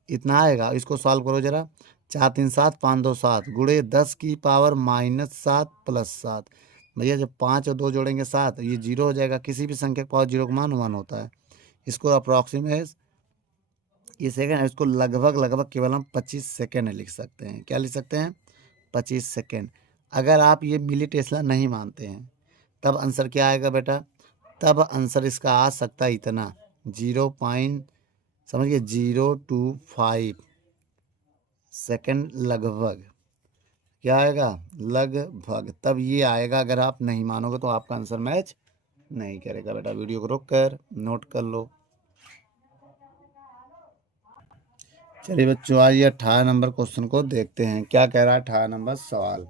इतना आएगा। इसको सॉल्व करो जरा, 4 3 7 5 2 7 गुणे 10⁻⁻7 + 7। भैया जब 5 और 2 जोड़ेंगे 7, ये 0 हो जाएगा। किसी भी संख्या का पावर 0 का मान 1 होता है। इसको अप्रॉक्सीमेट, ये सेकंड है, इसको लगभग केवल हम 25 सेकंड लिख सकते हैं। क्या लिख सकते हैं? 25 सेकंड। अगर आप ये मिली टेस्ला नहीं मानते हैं, तब आंसर क्या आएगा बेटा? तब आंसर इसका आ सकता है इतना, 0. समझिए 025 सेकंड लगभग। क्या आएगा? लगभग। तब ये आएगा। अगर आप नहीं मानोगे तो आपका आंसर मैच नहीं करेगा बेटा। वीडियो को रोक कर नोट कर लो। चलिए बच्चों, आइए 18 नंबर क्वेश्चन को देखते हैं। क्या कह रहा है 18 नंबर सवाल?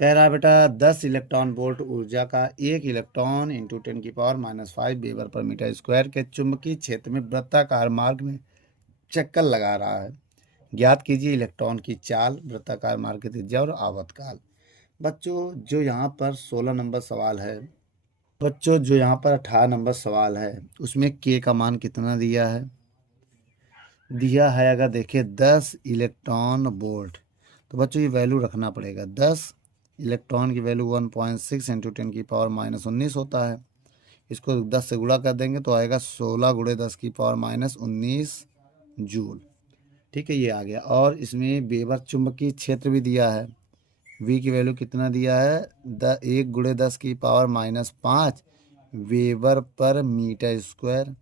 कह रहा है बेटा 10 इलेक्ट्रॉन वोल्ट ऊर्जा का 1 electron × 10⁻⁵ weber per metre square के चुंबकीय क्षेत्र में वृत्ताकार मार्ग में चक्कर लगा रहा है। ज्ञात कीजिए इलेक्ट्रॉन की चाल, वृत्ताकार मार्ग की त्रिज्या और आवर्तकाल। बच्चों जो यहाँ पर 16 नंबर सवाल है, बच्चों जो यहाँ पर 18 नंबर सवाल है, उसमें के का मान कितना दिया है? दिया है अगर देखिए 10 इलेक्ट्रॉन वोल्ट, तो बच्चों ये वैल्यू रखना पड़ेगा। 10 इलेक्ट्रॉन की वैल्यू 1.6 × 10⁻⁻19 होता है। इसको 10 से गुणा कर देंगे तो आएगा 16 × 10⁻⁻19 जूल। ठीक है, ये आ गया। और इसमें वेबर चुंबकीय क्षेत्र भी दिया है। वी की वैल्यू कितना दिया है? 1 × 10⁻⁻5 वेबर पर मीटर स्क्वायर।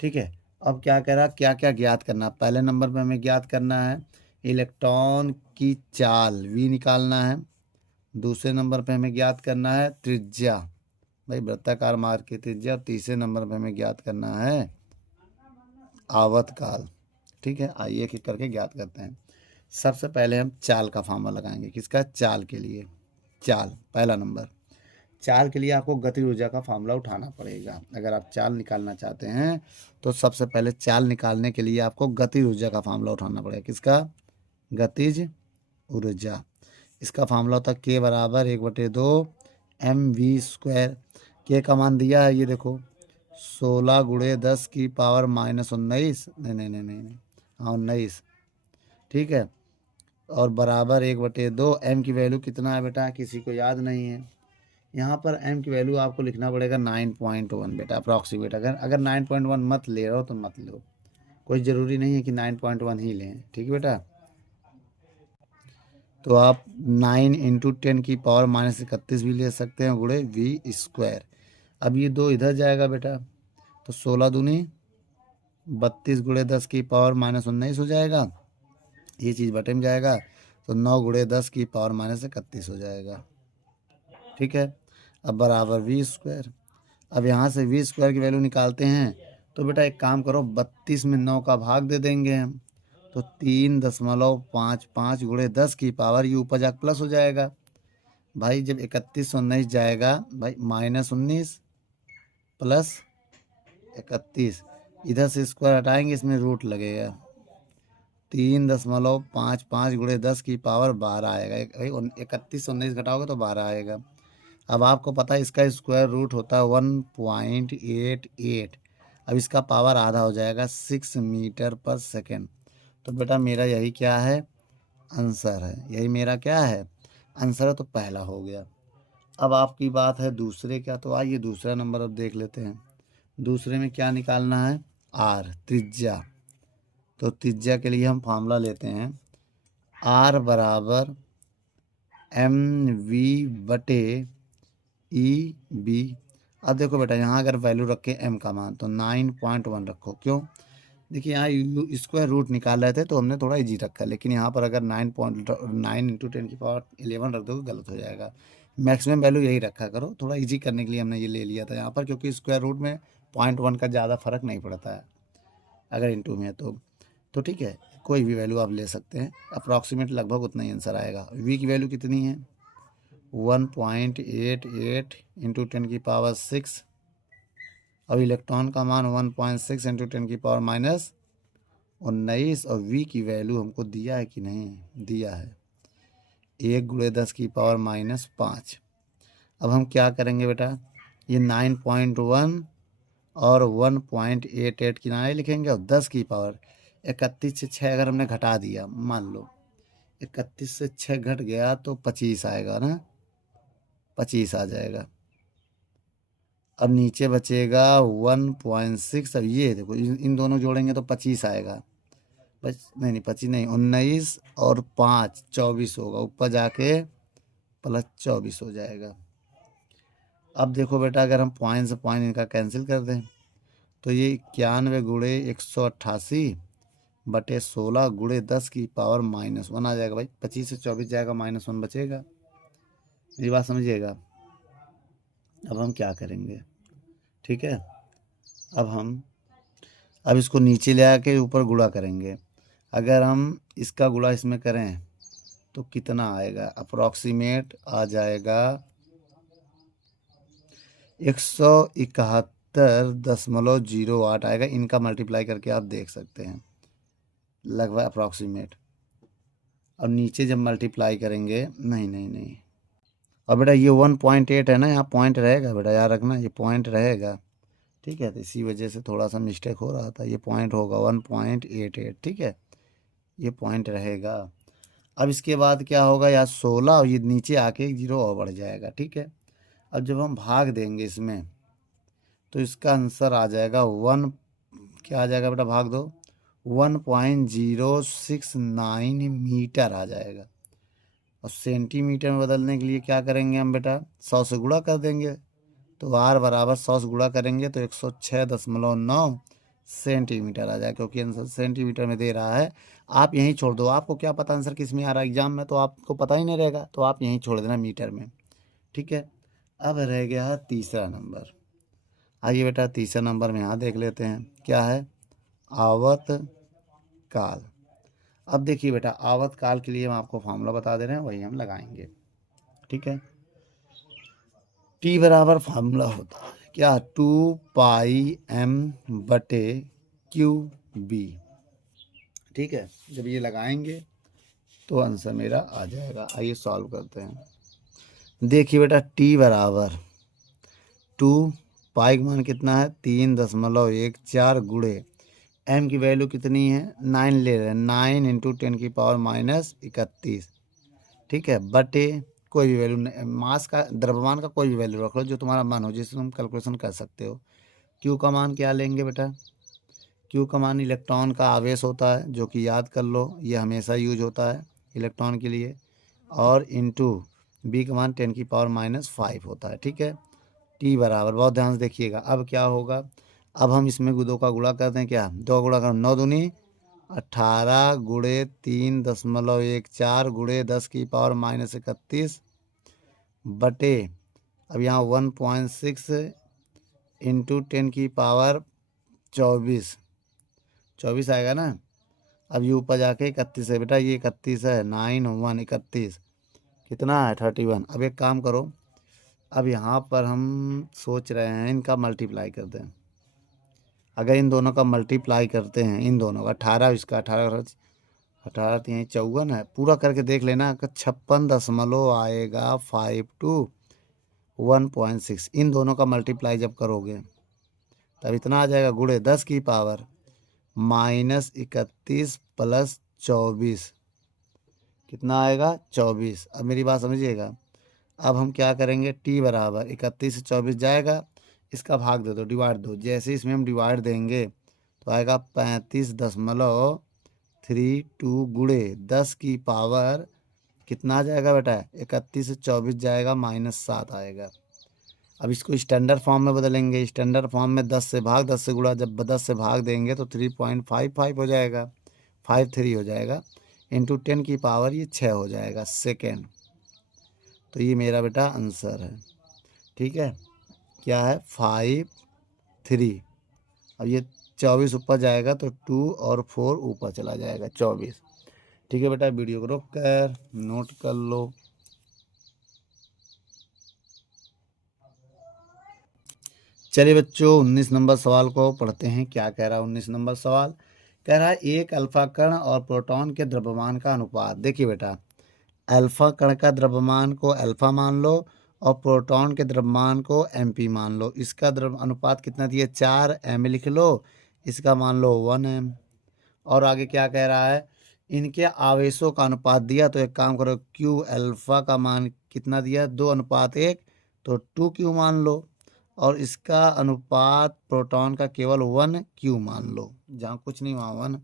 ठीक है, अब क्या कह रहा, क्या क्या ज्ञात करना? पहले नंबर पे हमें ज्ञात करना है इलेक्ट्रॉन की चाल, वी निकालना है। दूसरे नंबर पे हमें ज्ञात करना है त्रिज्या, भाई वृत्ताकार मार्ग की त्रिज्या। और तीसरे नंबर पे हमें ज्ञात करना है आवर्तकाल। ठीक है, आइए एक एक करके ज्ञात करते हैं। सबसे पहले हम चाल का फार्मूला लगाएंगे। किसका? चाल के लिए। चाल पहला नंबर, चाल के लिए आपको गतिज ऊर्जा का फार्मूला उठाना पड़ेगा। अगर आप चाल निकालना चाहते हैं तो सबसे पहले चाल निकालने के लिए आपको गतिज ऊर्जा का फार्मूला उठाना पड़ेगा। किसका? गतिज ऊर्जा। इसका फार्मूला होता है K बराबर 1/2 mv²। के का मान दिया है, ये देखो 16 गुणे 10 की पावर -19, नहीं नहीं नहीं नहीं नहीं, हाँ 19, ठीक है। और बराबर 1/2। एम की वैल्यू कितना है बेटा, किसी को याद नहीं है। यहाँ पर एम की वैल्यू आपको लिखना पड़ेगा 9.1 बेटा, अप्रॉक्सीमेट। अगर अगर 9.1 मत ले रहे हो तो मत लो, कोई ज़रूरी नहीं है कि 9.1 ही लें, ठीक है बेटा। तो आप 9 × 10 की पावर -31 भी ले सकते हैं, गुणे v²। अब ये 2 इधर जाएगा बेटा, तो 16 दूनी 32 गुणे 10 की पावर -19 हो जाएगा। ये चीज़ बटे में जाएगा, तो 9 गुणे 10 की पावर -31 हो जाएगा, ठीक है। अब बराबर v²। अब यहाँ से v² की वैल्यू निकालते हैं, तो बेटा एक काम करो, 32 में 9 का भाग दे देंगे हम, तो 3.55 गुणे 10 की पावर, ये ऊपर जाकर प्लस हो जाएगा भाई। जब 3119 जाएगा भाई, -19 प्लस 31, इधर से स्क्वायर हटाएंगे, इसमें रूट लगेगा। 3.55 गुणे 10 की पावर 12 आएगा। भाई 3119 घटाओगे तो 12 आएगा। अब आपको पता है इसका स्क्वायर रूट होता है 1.88। अब इसका पावर आधा हो जाएगा 6 मीटर पर सेकेंड। तो बेटा मेरा यही क्या है, आंसर है। यही मेरा क्या है, आंसर है। तो पहला हो गया। अब आपकी बात है दूसरे क्या, तो आइए दूसरा नंबर अब देख लेते हैं। दूसरे में क्या निकालना है, आर त्रिज्या। तो त्रिज्या के लिए हम फार्मूला लेते हैं, आर बराबर mv/e/b। अब देखो बेटा, यहाँ अगर वैल्यू रखें m का मान, तो 9.1 रखो। क्यों, देखिए यहाँ स्क्वायर रूट निकाल रहे थे तो हमने थोड़ा इजी रखा, लेकिन यहाँ पर अगर 9.9 × 10 की पावर 11 रख दोगे गलत हो जाएगा। मैक्सिमम वैल्यू यही रखा करो, थोड़ा इजी करने के लिए हमने ये ले लिया था यहाँ पर, क्योंकि स्क्वायर रूट में 0.1 का ज़्यादा फर्क नहीं पड़ता है अगर इंटू में है तो ठीक है, कोई भी वैल्यू आप ले सकते हैं। अप्रॉक्सीमेट लगभग उतना ही आंसर आएगा। v की वैल्यू कितनी है, 1.88 × 10 की पावर 6। अब इलेक्ट्रॉन का मान 1.6 × 10 की पावर -19। और v की वैल्यू हमको दिया है कि नहीं, दिया है 1 गुणे 10 की पावर -5। अब हम क्या करेंगे बेटा, ये 9.1 और 1.88 किनारे लिखेंगे, और 10 की पावर 31 से 6 अगर हमने घटा दिया, मान लो 31 से 6 घट गया तो 25 आएगा ना, 25 आ जाएगा। अब नीचे बचेगा 1.6। अब ये देखो, इन दोनों जोड़ेंगे तो 25 आएगा। बस नहीं 25 नहीं, 19 और 5 24 होगा, ऊपर जाके +24 हो जाएगा। अब देखो बेटा, अगर हम पॉइंट से पॉइंट इनका कैंसिल कर दें, तो ये 91 गुणे 188/16 गुणे 10 की पावर -1 आ जाएगा। भाई 25 से 24 जाएगा, -1 बचेगा। मेरी बात समझिएगा। अब हम क्या करेंगे, ठीक है, अब इसको नीचे ले आके ऊपर गुणा करेंगे। अगर हम इसका गुणा इसमें करें तो कितना आएगा, अप्रॉक्सीमेट आ जाएगा 171.08 आएगा। इनका मल्टीप्लाई करके आप देख सकते हैं, लगभग अप्रॉक्सीमेट। अब नीचे जब मल्टीप्लाई करेंगे, नहीं नहीं नहीं, अब बेटा ये 1.8 है ना, यहाँ पॉइंट रहेगा बेटा, याद रखना ये पॉइंट रहेगा, ठीक है। तो इसी वजह से थोड़ा सा मिस्टेक हो रहा था, ये पॉइंट होगा 1.88, ठीक है, ये पॉइंट रहेगा। अब इसके बाद क्या होगा, या 16 और ये नीचे आके 1 जीरो और बढ़ जाएगा, ठीक है। अब जब हम भाग देंगे इसमें, तो इसका आंसर आ जाएगा 1, क्या आ जाएगा बेटा, भाग दो, 1.069 मीटर आ जाएगा। और सेंटीमीटर में बदलने के लिए क्या करेंगे हम बेटा, 100 से गुणा कर देंगे। तो आर बराबर 100 से गुणा करेंगे तो 106.9 सेंटीमीटर आ जाएगा, क्योंकि आंसर सेंटीमीटर में दे रहा है। आप यहीं छोड़ दो, आपको क्या पता आंसर किस में आ रहा है एग्जाम में, तो आपको पता ही नहीं रहेगा, तो आप यहीं छोड़ देना मीटर में, ठीक है। अब रह गया तीसरा नंबर। आइए बेटा तीसरा नंबर में यहाँ देख लेते हैं क्या है, आवर्त काल। अब देखिए बेटा, आवर्त काल के लिए हम आपको फॉर्मूला बता दे रहे हैं, वही हम लगाएंगे, ठीक है। टी बराबर फार्मूला होता है क्या, 2πm/QB, ठीक है। जब ये लगाएंगे तो आंसर मेरा आ जाएगा। आइए सॉल्व करते हैं। देखिए बेटा, टी बराबर 2 पाई का मान कितना है 3.14 गुणे एम की वैल्यू कितनी है 9 ले रहे हैं 9 इंटू 10⁻31। ठीक है, बटे कोई भी वैल्यू मास का द्रव्यमान का कोई भी वैल्यू रख लो जो तुम्हारा मान हो जिससे तुम कैलकुलेशन कर सकते हो। क्यू का मान क्या लेंगे बेटा, क्यू का मान इलेक्ट्रॉन का आवेश होता है जो कि याद कर लो ये हमेशा यूज होता है इलेक्ट्रॉन के लिए, और इंटू बी का मान 10⁻5 होता है। ठीक है, टी बराबर, बहुत ध्यान से देखिएगा अब क्या होगा, अब हम इसमें दो का गुणा करते हैं, क्या दो गुणा कर 9 दूनी 18 गुणे 3.14 गुणे 10⁻31 बटे, अब यहाँ 1.6 इंटू 10⁻24 24 आएगा ना। अब ये ऊपर जाके 31 है बेटा, ये 31 है 9 1 31 कितना है 31। अब एक काम करो, अब यहाँ पर हम सोच रहे हैं इनका मल्टीप्लाई कर दें। अगर इन दोनों का मल्टीप्लाई करते हैं, इन दोनों का 18 इसका 18 18 तो यहीं 54 है, पूरा करके देख लेना 56 दशमलव आएगा 5 टू 1.6। इन दोनों का मल्टीप्लाई जब करोगे तब इतना आ जाएगा गुणे 10⁻31 प्लस 24 कितना आएगा 24। अब मेरी बात समझिएगा, अब हम क्या करेंगे टी बराबर 31 से 24 जाएगा, इसका भाग दे दो डिवाइड दो, जैसे इसमें हम डिवाइड देंगे तो आएगा 35.32 गुणे 10 की पावर कितना आ जाएगा बेटा 31 से 24 जाएगा -7 आएगा। अब इसको स्टैंडर्ड फॉर्म में बदलेंगे, स्टैंडर्ड फॉर्म में 10 से भाग 10 से गुणा, जब 10 से भाग देंगे तो 3.55 हो जाएगा, 53 हो जाएगा, इंटू 10 की पावर ये 6 हो जाएगा सेकेंड। तो ये मेरा बेटा आंसर है। ठीक है, क्या है 53। अब ये 24 ऊपर जाएगा तो 2 और 4 ऊपर चला जाएगा 24। ठीक है बेटा, वीडियो को रोक कर नोट कर लो। चलिए बच्चों 19 नंबर सवाल को पढ़ते हैं। क्या कह रहा है 19 नंबर सवाल, कह रहा है एक अल्फा कण और प्रोटॉन के द्रव्यमान का अनुपात। देखिए बेटा, अल्फा कण का द्रव्यमान को अल्फा मान लो और प्रोटॉन के द्रव्यमान को एमपी मान लो। इसका द्रव्य अनुपात कितना दिया 4 एम लिख लो, इसका मान लो 1 एम। और आगे क्या कह रहा है, इनके आवेशों का अनुपात दिया, तो एक काम करो क्यू अल्फा का मान कितना दिया 2:1 तो 2Q मान लो, और इसका अनुपात प्रोटॉन का केवल 1Q मान लो, जहाँ कुछ नहीं वहाँ 1।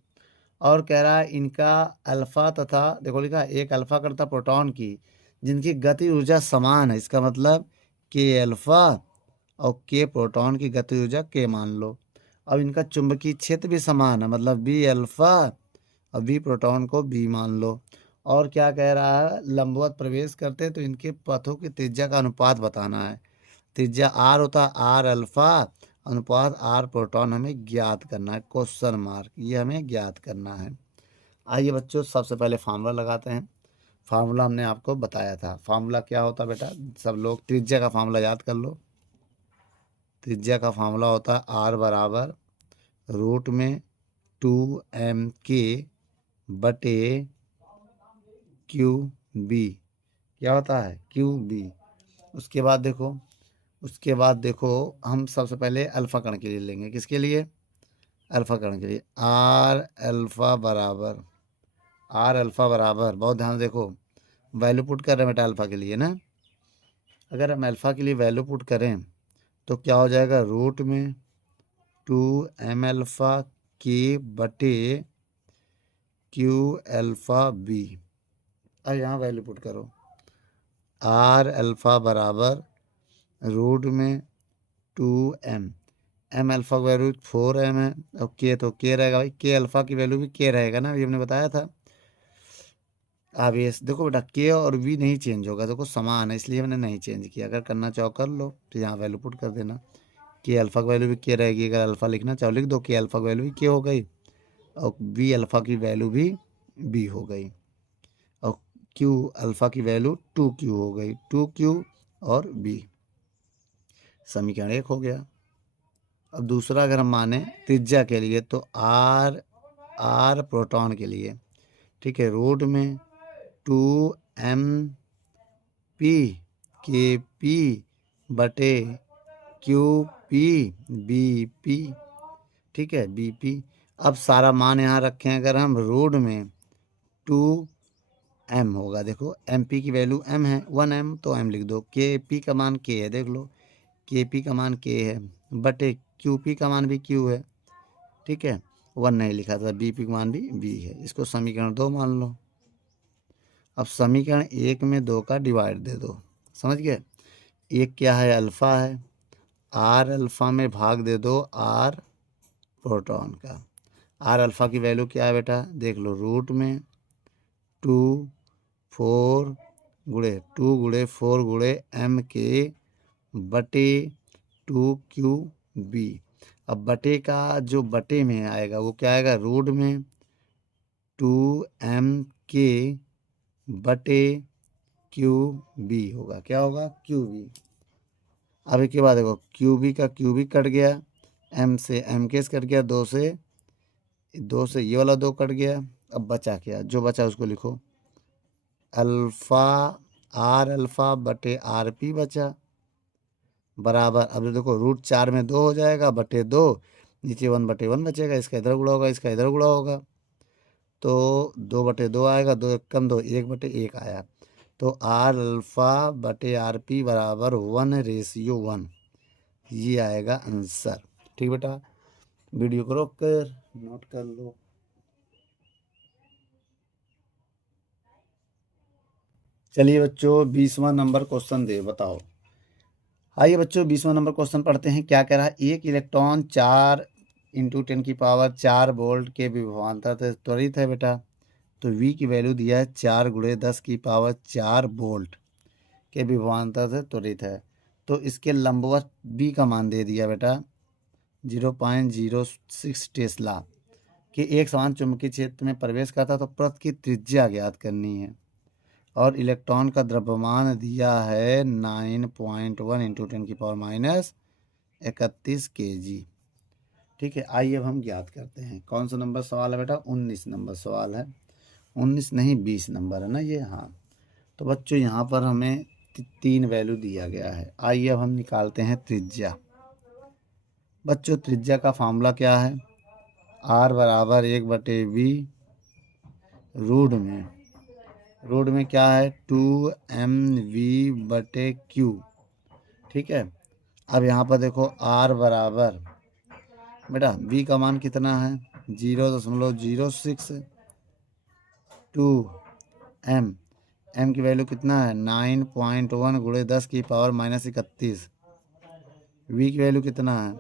और कह रहा है इनका अल्फा तथा, देखो लिखा एक अल्फा करता प्रोटॉन की जिनकी गति ऊर्जा समान है, इसका मतलब के अल्फा और के प्रोटॉन की गति ऊर्जा के मान लो। अब इनका चुंबकीय क्षेत्र भी समान है, मतलब बी अल्फा और बी प्रोटॉन को बी मान लो। और क्या कह रहा है, लंबवत प्रवेश करते हैं तो इनके पथों की त्रिज्या का अनुपात बताना है। त्रिज्या आर होता है, आर अल्फा अनुपात आर प्रोटॉन हमें ज्ञात करना है, क्वेश्चन मार्क, ये हमें ज्ञात करना है। आइए बच्चों सबसे पहले फार्मूला लगाते हैं। फार्मूला हमने आपको बताया था, फार्मूला क्या होता है बेटा, सब लोग त्रिज्या का फार्मूला याद कर लो। त्रिज्या का फार्मूला होता है आर बराबर √2m_k बटे QB। क्या होता है QB। उसके बाद देखो हम सबसे पहले अल्फा कण के लिए लेंगे, किसके लिए अल्फा कण के लिए, आर अल्फा बराबर, बहुत ध्यान से देखो वैल्यू पुट कर रहे हैं बेटा अल्फा के लिए ना। अगर हम अल्फा के लिए वैल्यू पुट करें तो क्या हो जाएगा √2m अल्फा के बटे QAlpha_B। अब यहाँ वैल्यू पुट करो, आर अल्फा बराबर √2m, एम अल्फा की वैल्यू 4m है, और के तो के रहेगा भाई, के अल्फा की वैल्यू भी के रहेगा ना, ये हमने बताया था। अब ये देखो बेटा के और वी नहीं चेंज होगा, देखो समान है इसलिए हमने नहीं चेंज किया। अगर करना चाहो कर लो, तो यहाँ वैल्यू पुट कर देना, के अल्फा की वैल्यू भी के रहेगी, अगर अल्फा लिखना चाहो लिख दो, के अल्फा की वैल्यू भी के हो गई और बी अल्फा की वैल्यू भी बी हो गई, और क्यू अल्फा की वैल्यू 2Q हो गई, 2Q और बी। समीकरण 1 हो गया। अब दूसरा अगर हम माने त्रिज्या के लिए तो आर प्रोटॉन के लिए, ठीक है, √2m_p के पी बटे BP, ठीक है, BP। अब सारा मान यहाँ रखें अगर हम, रूट में 2m होगा। देखो MP की वैल्यू m है, 1m, तो m लिख दो। KP का मान k है, देख लो KP का मान k है, बटे QP का मान भी q है, ठीक है, 1 नहीं लिखा था, BP का मान भी b है। इसको समीकरण 2 मान लो। अब समीकरण 1 में 2 का डिवाइड दे दो, समझ गए। एक क्या है, अल्फ़ा है, आर अल्फ़ा में भाग दे दो आर प्रोटॉन का। आर अल्फ़ा की वैल्यू क्या है बेटा, देख लो, रूट में 2 गुणे 4 गुणे m के बटे 2QB। अब बटे का जो बटे में आएगा वो क्या आएगा, रूट में 2m के बटे QB होगा। क्या होगा, QB। अब एक के बाद देखो, QB का QB कट गया, m से m केस कट गया, 2 से ये वाला 2 कट गया। अब बचा क्या, जो बचा उसको लिखो, अल्फ़ा आर अल्फ़ा बटे RP बचा, बराबर। अब देखो रूट 4 में 2 हो जाएगा, बटे 2, नीचे 1/1 बचेगा, इसका इधर गुणा होगा, इसका इधर गुणा होगा, तो 2/2 आएगा, 2 एक कम 2, 1/1 आया। तो आर अल्फ़ा बटे RP बराबर 1:1, ये आएगा आंसर। ठीक बेटा, वीडियो को रोक कर नोट कर लो। चलिए बच्चों, 20वां नंबर क्वेश्चन दे, बताओ। आइए बच्चों, 20वां नंबर क्वेश्चन पढ़ते हैं। क्या कह रहा है, एक इलेक्ट्रॉन 4 × 10⁴ वोल्ट के विभवांतर से त्वरित है बेटा। तो V की वैल्यू दिया है 4 × 10⁴ वोल्ट के विभवांतर से त्वरित है। तो इसके लंबवत B का मान दे दिया बेटा 0.06 टेस्ला के एक समान चुंबकीय क्षेत्र में प्रवेश करता। तो प्रत की त्रिज्या ज्ञात करनी है और इलेक्ट्रॉन का द्रव्यमान दिया है 9.1 × 10⁻31 kg। ठीक है, आइए अब हम ज्ञात करते हैं। कौन सा नंबर सवाल है बेटा, 19 नंबर सवाल है। 19 नहीं 20 नंबर है ना ये, हाँ। तो बच्चों यहाँ पर हमें 3 वैल्यू दिया गया है। आइए अब हम निकालते हैं त्रिज्या। बच्चों त्रिज्या का फार्मूला क्या है, R बराबर 1/V, रूट में क्या है 2mV/Q। ठीक है, अब यहाँ पर देखो R बराबर बेटा V का मान कितना है 0.06, 2m, m की वैल्यू कितना है 9.1 × 10⁻31। V की वैल्यू कितना है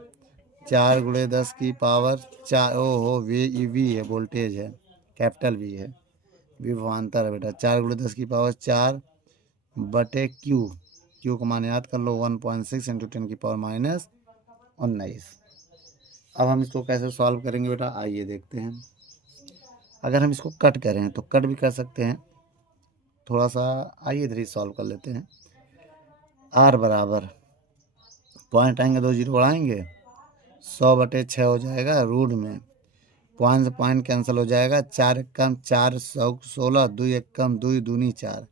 4 × 10⁴ ओहो, V है, वोल्टेज है, कैपिटल V है, विभवांतर है बेटा 4 × 10⁴ बटे Q का मान याद कर लो 1.6 × 10⁻19। अब हम इसको कैसे सॉल्व करेंगे बेटा, आइए देखते हैं। अगर हम इसको कट करें तो कट भी कर सकते हैं, थोड़ा सा आइए इधर ही सॉल्व कर लेते हैं। R बराबर पॉइंट आएंगे 2 जीरो बढ़ाएंगे 100/6 हो जाएगा, रूट में पॉइंट से पॉइंट कैंसिल हो जाएगा, 4 एक कम 4 16, 2 एक कम 2 दूनी 4।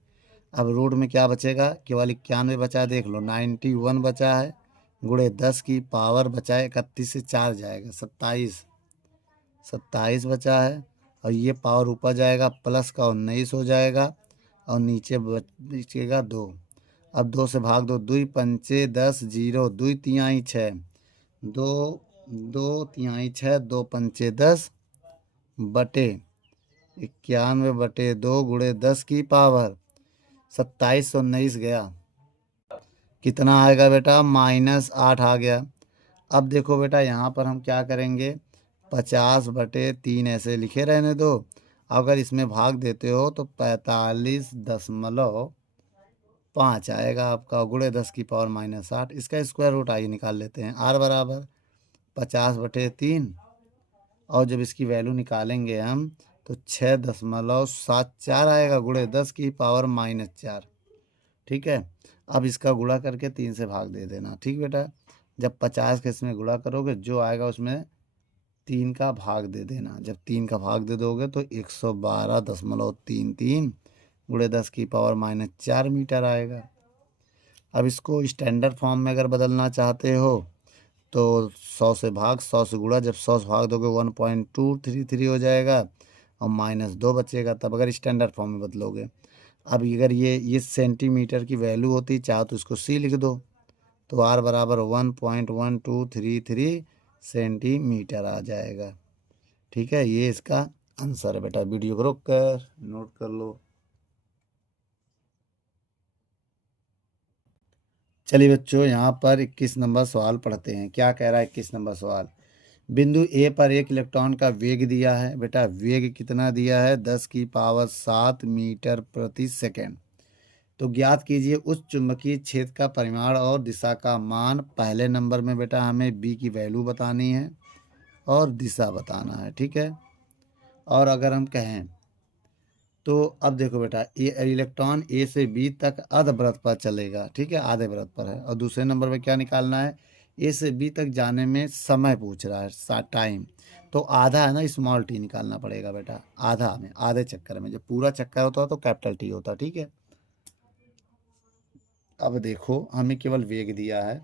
अब रूट में क्या बचेगा, केवल 91 बचा है, देख लो 91 बचा है, गुणे 10⁻ बचा है 31 से 4 जाएगा 27 बचा है, और ये पावर ऊपर जाएगा प्लस का 19 हो जाएगा, और नीचे बचेगा 2। अब 2 से भाग दो, 2 पंचे 10, 0 2 तिहाई 6, 2 तिहाई 6, 2 पंचे 10 बटे 91/2 गुणे 10⁻, 27 से 19 गया, कितना आएगा बेटा -8 आ गया। अब देखो बेटा यहाँ पर हम क्या करेंगे, 50/3 ऐसे लिखे रहने दो, अगर इसमें भाग देते हो तो 45.5 आएगा आपका, गुणे 10⁻⁻8। इसका स्क्वायर रूट आइए निकाल लेते हैं। R बराबर 50/3, और जब इसकी वैल्यू निकालेंगे हम तो 6.74 आएगा, गुणे 10⁻⁻4। ठीक है, अब इसका गुणा करके 3 से भाग दे देना। ठीक बेटा, जब 50 के इसमें गुणा करोगे जो आएगा उसमें 3 का भाग दे देना। जब 3 का भाग दे दोगे तो 112.33 गुणे 10⁻⁻4 मीटर आएगा। अब इसको स्टैंडर्ड फॉर्म में अगर बदलना चाहते हो तो 100 से भाग, 100 से गुणा, जब 100 से भाग दोगे 1.233 हो जाएगा और -2 बचेगा, तब अगर स्टैंडर्ड फॉर्म में बदलोगे। अब अगर ये सेंटीमीटर की वैल्यू होती, चाहो तो इसको सी लिख दो, तो आर बराबर 1.1233 सेंटीमीटर आ जाएगा। ठीक है, ये इसका आंसर है बेटा। वीडियो को रोक कर नोट कर लो। चलिए बच्चों, यहाँ पर 21 नंबर सवाल पढ़ते हैं। क्या कह रहा है 21 नंबर सवाल? बिंदु ए पर एक इलेक्ट्रॉन का वेग दिया है। बेटा वेग कितना दिया है? 10⁻7 मीटर प्रति सेकेंड। तो ज्ञात कीजिए उस चुंबकीय क्षेत्र का परिमाण और दिशा का मान। पहले नंबर में बेटा हमें बी की वैल्यू बतानी है और दिशा बताना है। ठीक है, और अगर हम कहें तो अब देखो बेटा, ये इलेक्ट्रॉन ए से बी तक अर्धवृत्त पर चलेगा। ठीक है, आधे वृत्त पर है। और दूसरे नंबर में क्या निकालना है? ए से बी तक जाने में समय पूछ रहा है, टाइम। तो आधा है ना, स्मॉल टी निकालना पड़ेगा बेटा। आधा में, आधे चक्कर में। जब पूरा चक्कर होता है तो कैपिटल टी होता है। ठीक है, अब देखो हमें केवल वेग दिया है,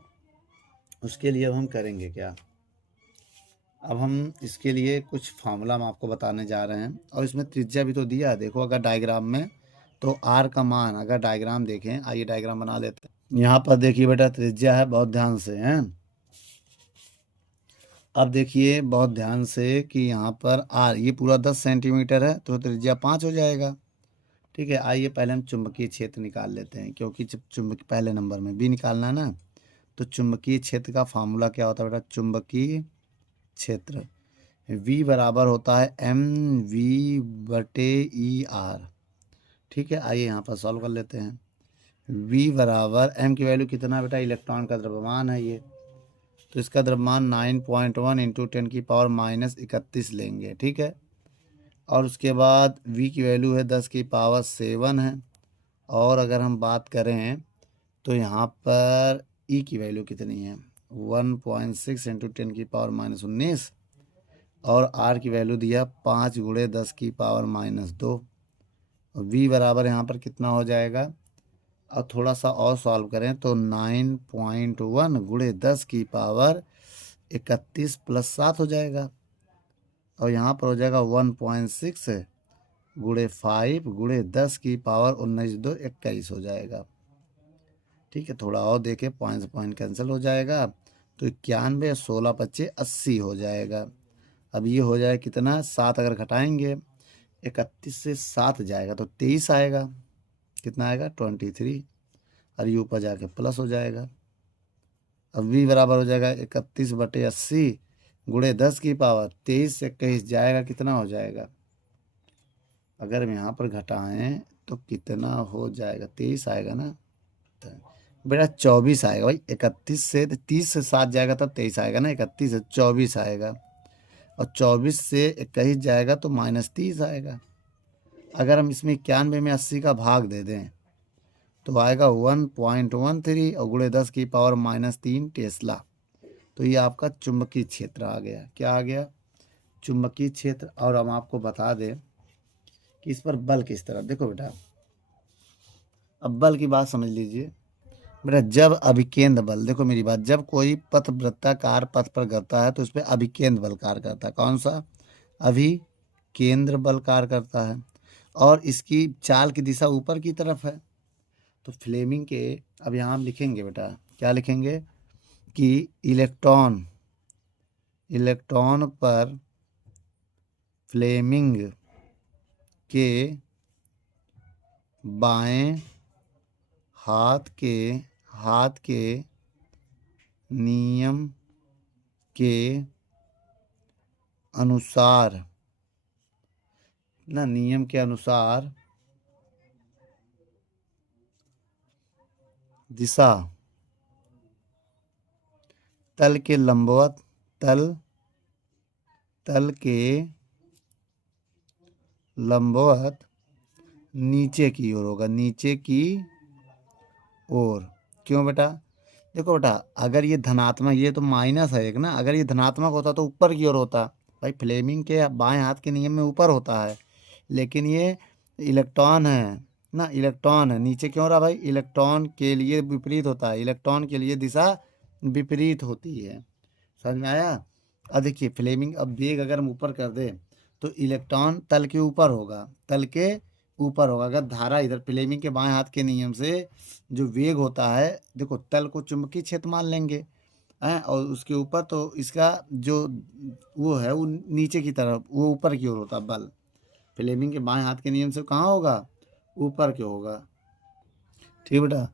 उसके लिए अब हम करेंगे क्या? अब हम इसके लिए कुछ फार्मूला हम आपको बताने जा रहे हैं, और इसमें त्रिज्या भी तो दिया है। देखो अगर डायग्राम में, तो आर का मान, अगर डायग्राम देखें, आइए डायग्राम बना लेते हैं। यहाँ पर देखिए बेटा त्रिज्या है, बहुत ध्यान से हैं। अब देखिए बहुत ध्यान से कि यहाँ पर आर ये पूरा 10 सेंटीमीटर है, तो त्रिज्या 5 हो जाएगा। ठीक है, आइए पहले हम चुंबकीय क्षेत्र निकाल लेते हैं, क्योंकि जब चुंबक पहले नंबर में भी निकालना है ना। तो चुंबकीय क्षेत्र का फार्मूला क्या होता है बेटा? चुंबकीय क्षेत्र V बराबर होता है mv/e/r। ठीक है, आइए यहाँ पर सॉल्व कर लेते हैं। V बराबर, m की वैल्यू कितना बेटा? इलेक्ट्रॉन का द्रव्यमान है ये, तो इसका द्रव्यमान 9.1 × 10⁻31 लेंगे। ठीक है, और उसके बाद V की वैल्यू है 10⁻7 है। और अगर हम बात करें तो यहाँ पर E की वैल्यू कितनी है? 1.6 × 10⁻19। और R की वैल्यू दिया 5 × 10⁻2। और V बराबर यहाँ पर कितना हो जाएगा? और थोड़ा सा और सॉल्व करें तो 9.1 × 10⁻31 + 7 हो जाएगा। और यहाँ पर हो जाएगा 1.6 × 5 × 10⁻19 21 हो जाएगा। ठीक है, थोड़ा और देखें, पॉइंट पॉइंट कैंसिल हो जाएगा, तो 91, 16 × 5 = 80 हो जाएगा। अब ये हो जाए कितना? 7 अगर घटाएंगे, 31 से 7 जाएगा तो 23 आएगा। कितना आएगा? 23। और ये ऊपर जाके प्लस हो जाएगा। अब V बराबर हो जाएगा 31/80 × 10⁻23 से 21 जाएगा, कितना हो जाएगा? अगर हम यहाँ पर घटाएं तो कितना हो जाएगा? 23 आएगा ना बेटा, 24 आएगा भाई। 31 से 30 से 7 जाएगा तब 23 आएगा ना। 31 से 24 आएगा, और 24 से 21 जाएगा तो -30 आएगा। अगर हम इसमें 91 में 80 का भाग दे दें तो आएगा 1.13 और × 10⁻³ टेस्ला। तो ये आपका चुंबकीय क्षेत्र आ गया। क्या आ गया? चुंबकीय क्षेत्र। और हम आपको बता दें कि इस पर बल किस तरह। देखो बेटा, अब बल की बात समझ लीजिए बेटा। जब अभिकेंद्र बल, देखो मेरी बात, जब कोई पथ वृत्ताकार पथ पर गिरता है तो उस पर अभिकेंद्र बल कार्य करता है। कौन सा? अभिकेंद्र बल कार्य करता है, और इसकी चाल की दिशा ऊपर की तरफ है। तो फ्लेमिंग के, अब यहाँ हम लिखेंगे बेटा, क्या लिखेंगे कि इलेक्ट्रॉन पर फ्लेमिंग के बाएं हाथ के नियम के अनुसार दिशा तल के लंबवत, तल के लंबवत नीचे की ओर होगा, नीचे की ओर। क्यों बेटा? देखो बेटा, अगर ये धनात्मक, ये तो माइनस है एक ना, अगर ये धनात्मक होता तो ऊपर की ओर होता भाई। फ्लेमिंग के बाएं हाथ के नियम में ऊपर होता है, लेकिन ये इलेक्ट्रॉन है ना, इलेक्ट्रॉन है, नीचे क्यों रहा भाई? इलेक्ट्रॉन के लिए विपरीत होता है, इलेक्ट्रॉन के लिए दिशा विपरीत होती है। समझ में आया। अब देखिए फ्लेमिंग, अब वेग अगर हम ऊपर कर दे तो इलेक्ट्रॉन तल के ऊपर होगा, तल के ऊपर होगा। अगर धारा इधर फ्लेमिंग के बाएं हाथ के नियम से जो वेग होता है, देखो तल को चुंबकीय क्षेत्र मान लेंगे हैं, और उसके ऊपर तो इसका जो वो है वो नीचे की तरफ, वो ऊपर की ओर होता है बल। फ्लेमिंग के बाएं हाथ के नियम से कहाँ होगा, ऊपर के होगा। ठीक है बेटा,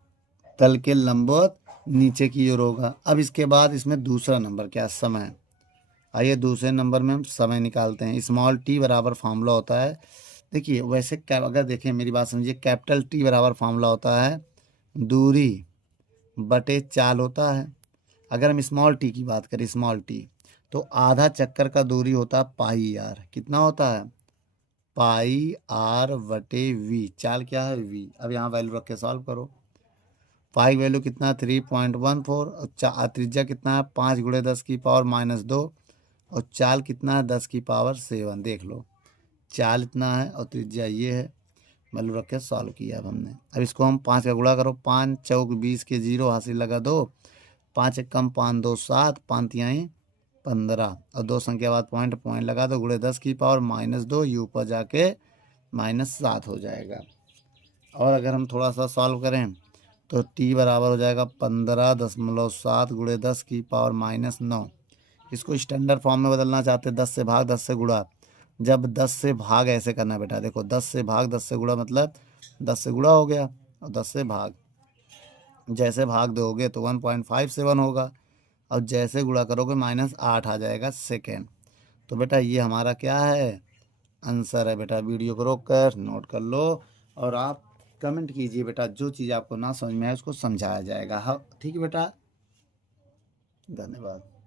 तल के लंबवत नीचे की ओर होगा। अब इसके बाद इसमें दूसरा नंबर क्या, समय। आइए दूसरे नंबर में हम समय निकालते हैं। स्मॉल टी बराबर फार्मूला होता है, देखिए वैसे कैप, अगर देखें मेरी बात समझिए, कैपिटल टी बराबर फार्मूला होता है दूरी बटे चाल होता है। अगर हम स्मॉल टी की बात करें, स्मॉल टी, तो आधा चक्कर का दूरी होता है पाई आर। कितना होता है, पाई आर बटे वी। चाल क्या है, वी। अब यहाँ वैल्यू रख के सॉल्व करो। पाई वैल्यू कितना है 3.14, और त्रिज्या कितना है 5 × 10⁻², और चाल कितना है 10⁻7। देख लो चाल इतना है और त्रिज्या ये है, वैल्यू रख के सॉल्व किया अब हमने। अब इसको हम 5 का गुणा करो, 5 चौक 20 के 0 हासिल लगा 2, 5 एक कम 5 2 7, 5 तिहाई 15, और 2 संख्या बाद पॉइंट पॉइंट लगा दो, गुणे 10⁻−2, ये ऊपर जाके -7 हो जाएगा। और अगर हम थोड़ा सा सॉल्व करें तो टी बराबर हो जाएगा 15.7 गुणे 10⁻9। इसको स्टैंडर्ड फॉर्म में बदलना चाहते हैं, 10 से भाग 10 से गुणा। जब 10 से भाग ऐसे करना है बेटा, देखो 10 से भाग 10 से गुणा मतलब 10 से गुणा हो गया, और 10 से भाग, जैसे भाग दोगे तो 1.57 होगा, और जैसे गुणा करोगे -8 आ जाएगा सेकेंड। तो बेटा ये हमारा क्या है, आंसर है। बेटा वीडियो को रोक कर नोट कर लो, और आप कमेंट कीजिए बेटा, जो चीज़ आपको ना समझ में आए उसको समझाया जाएगा। हाँ ठीक है बेटा, धन्यवाद।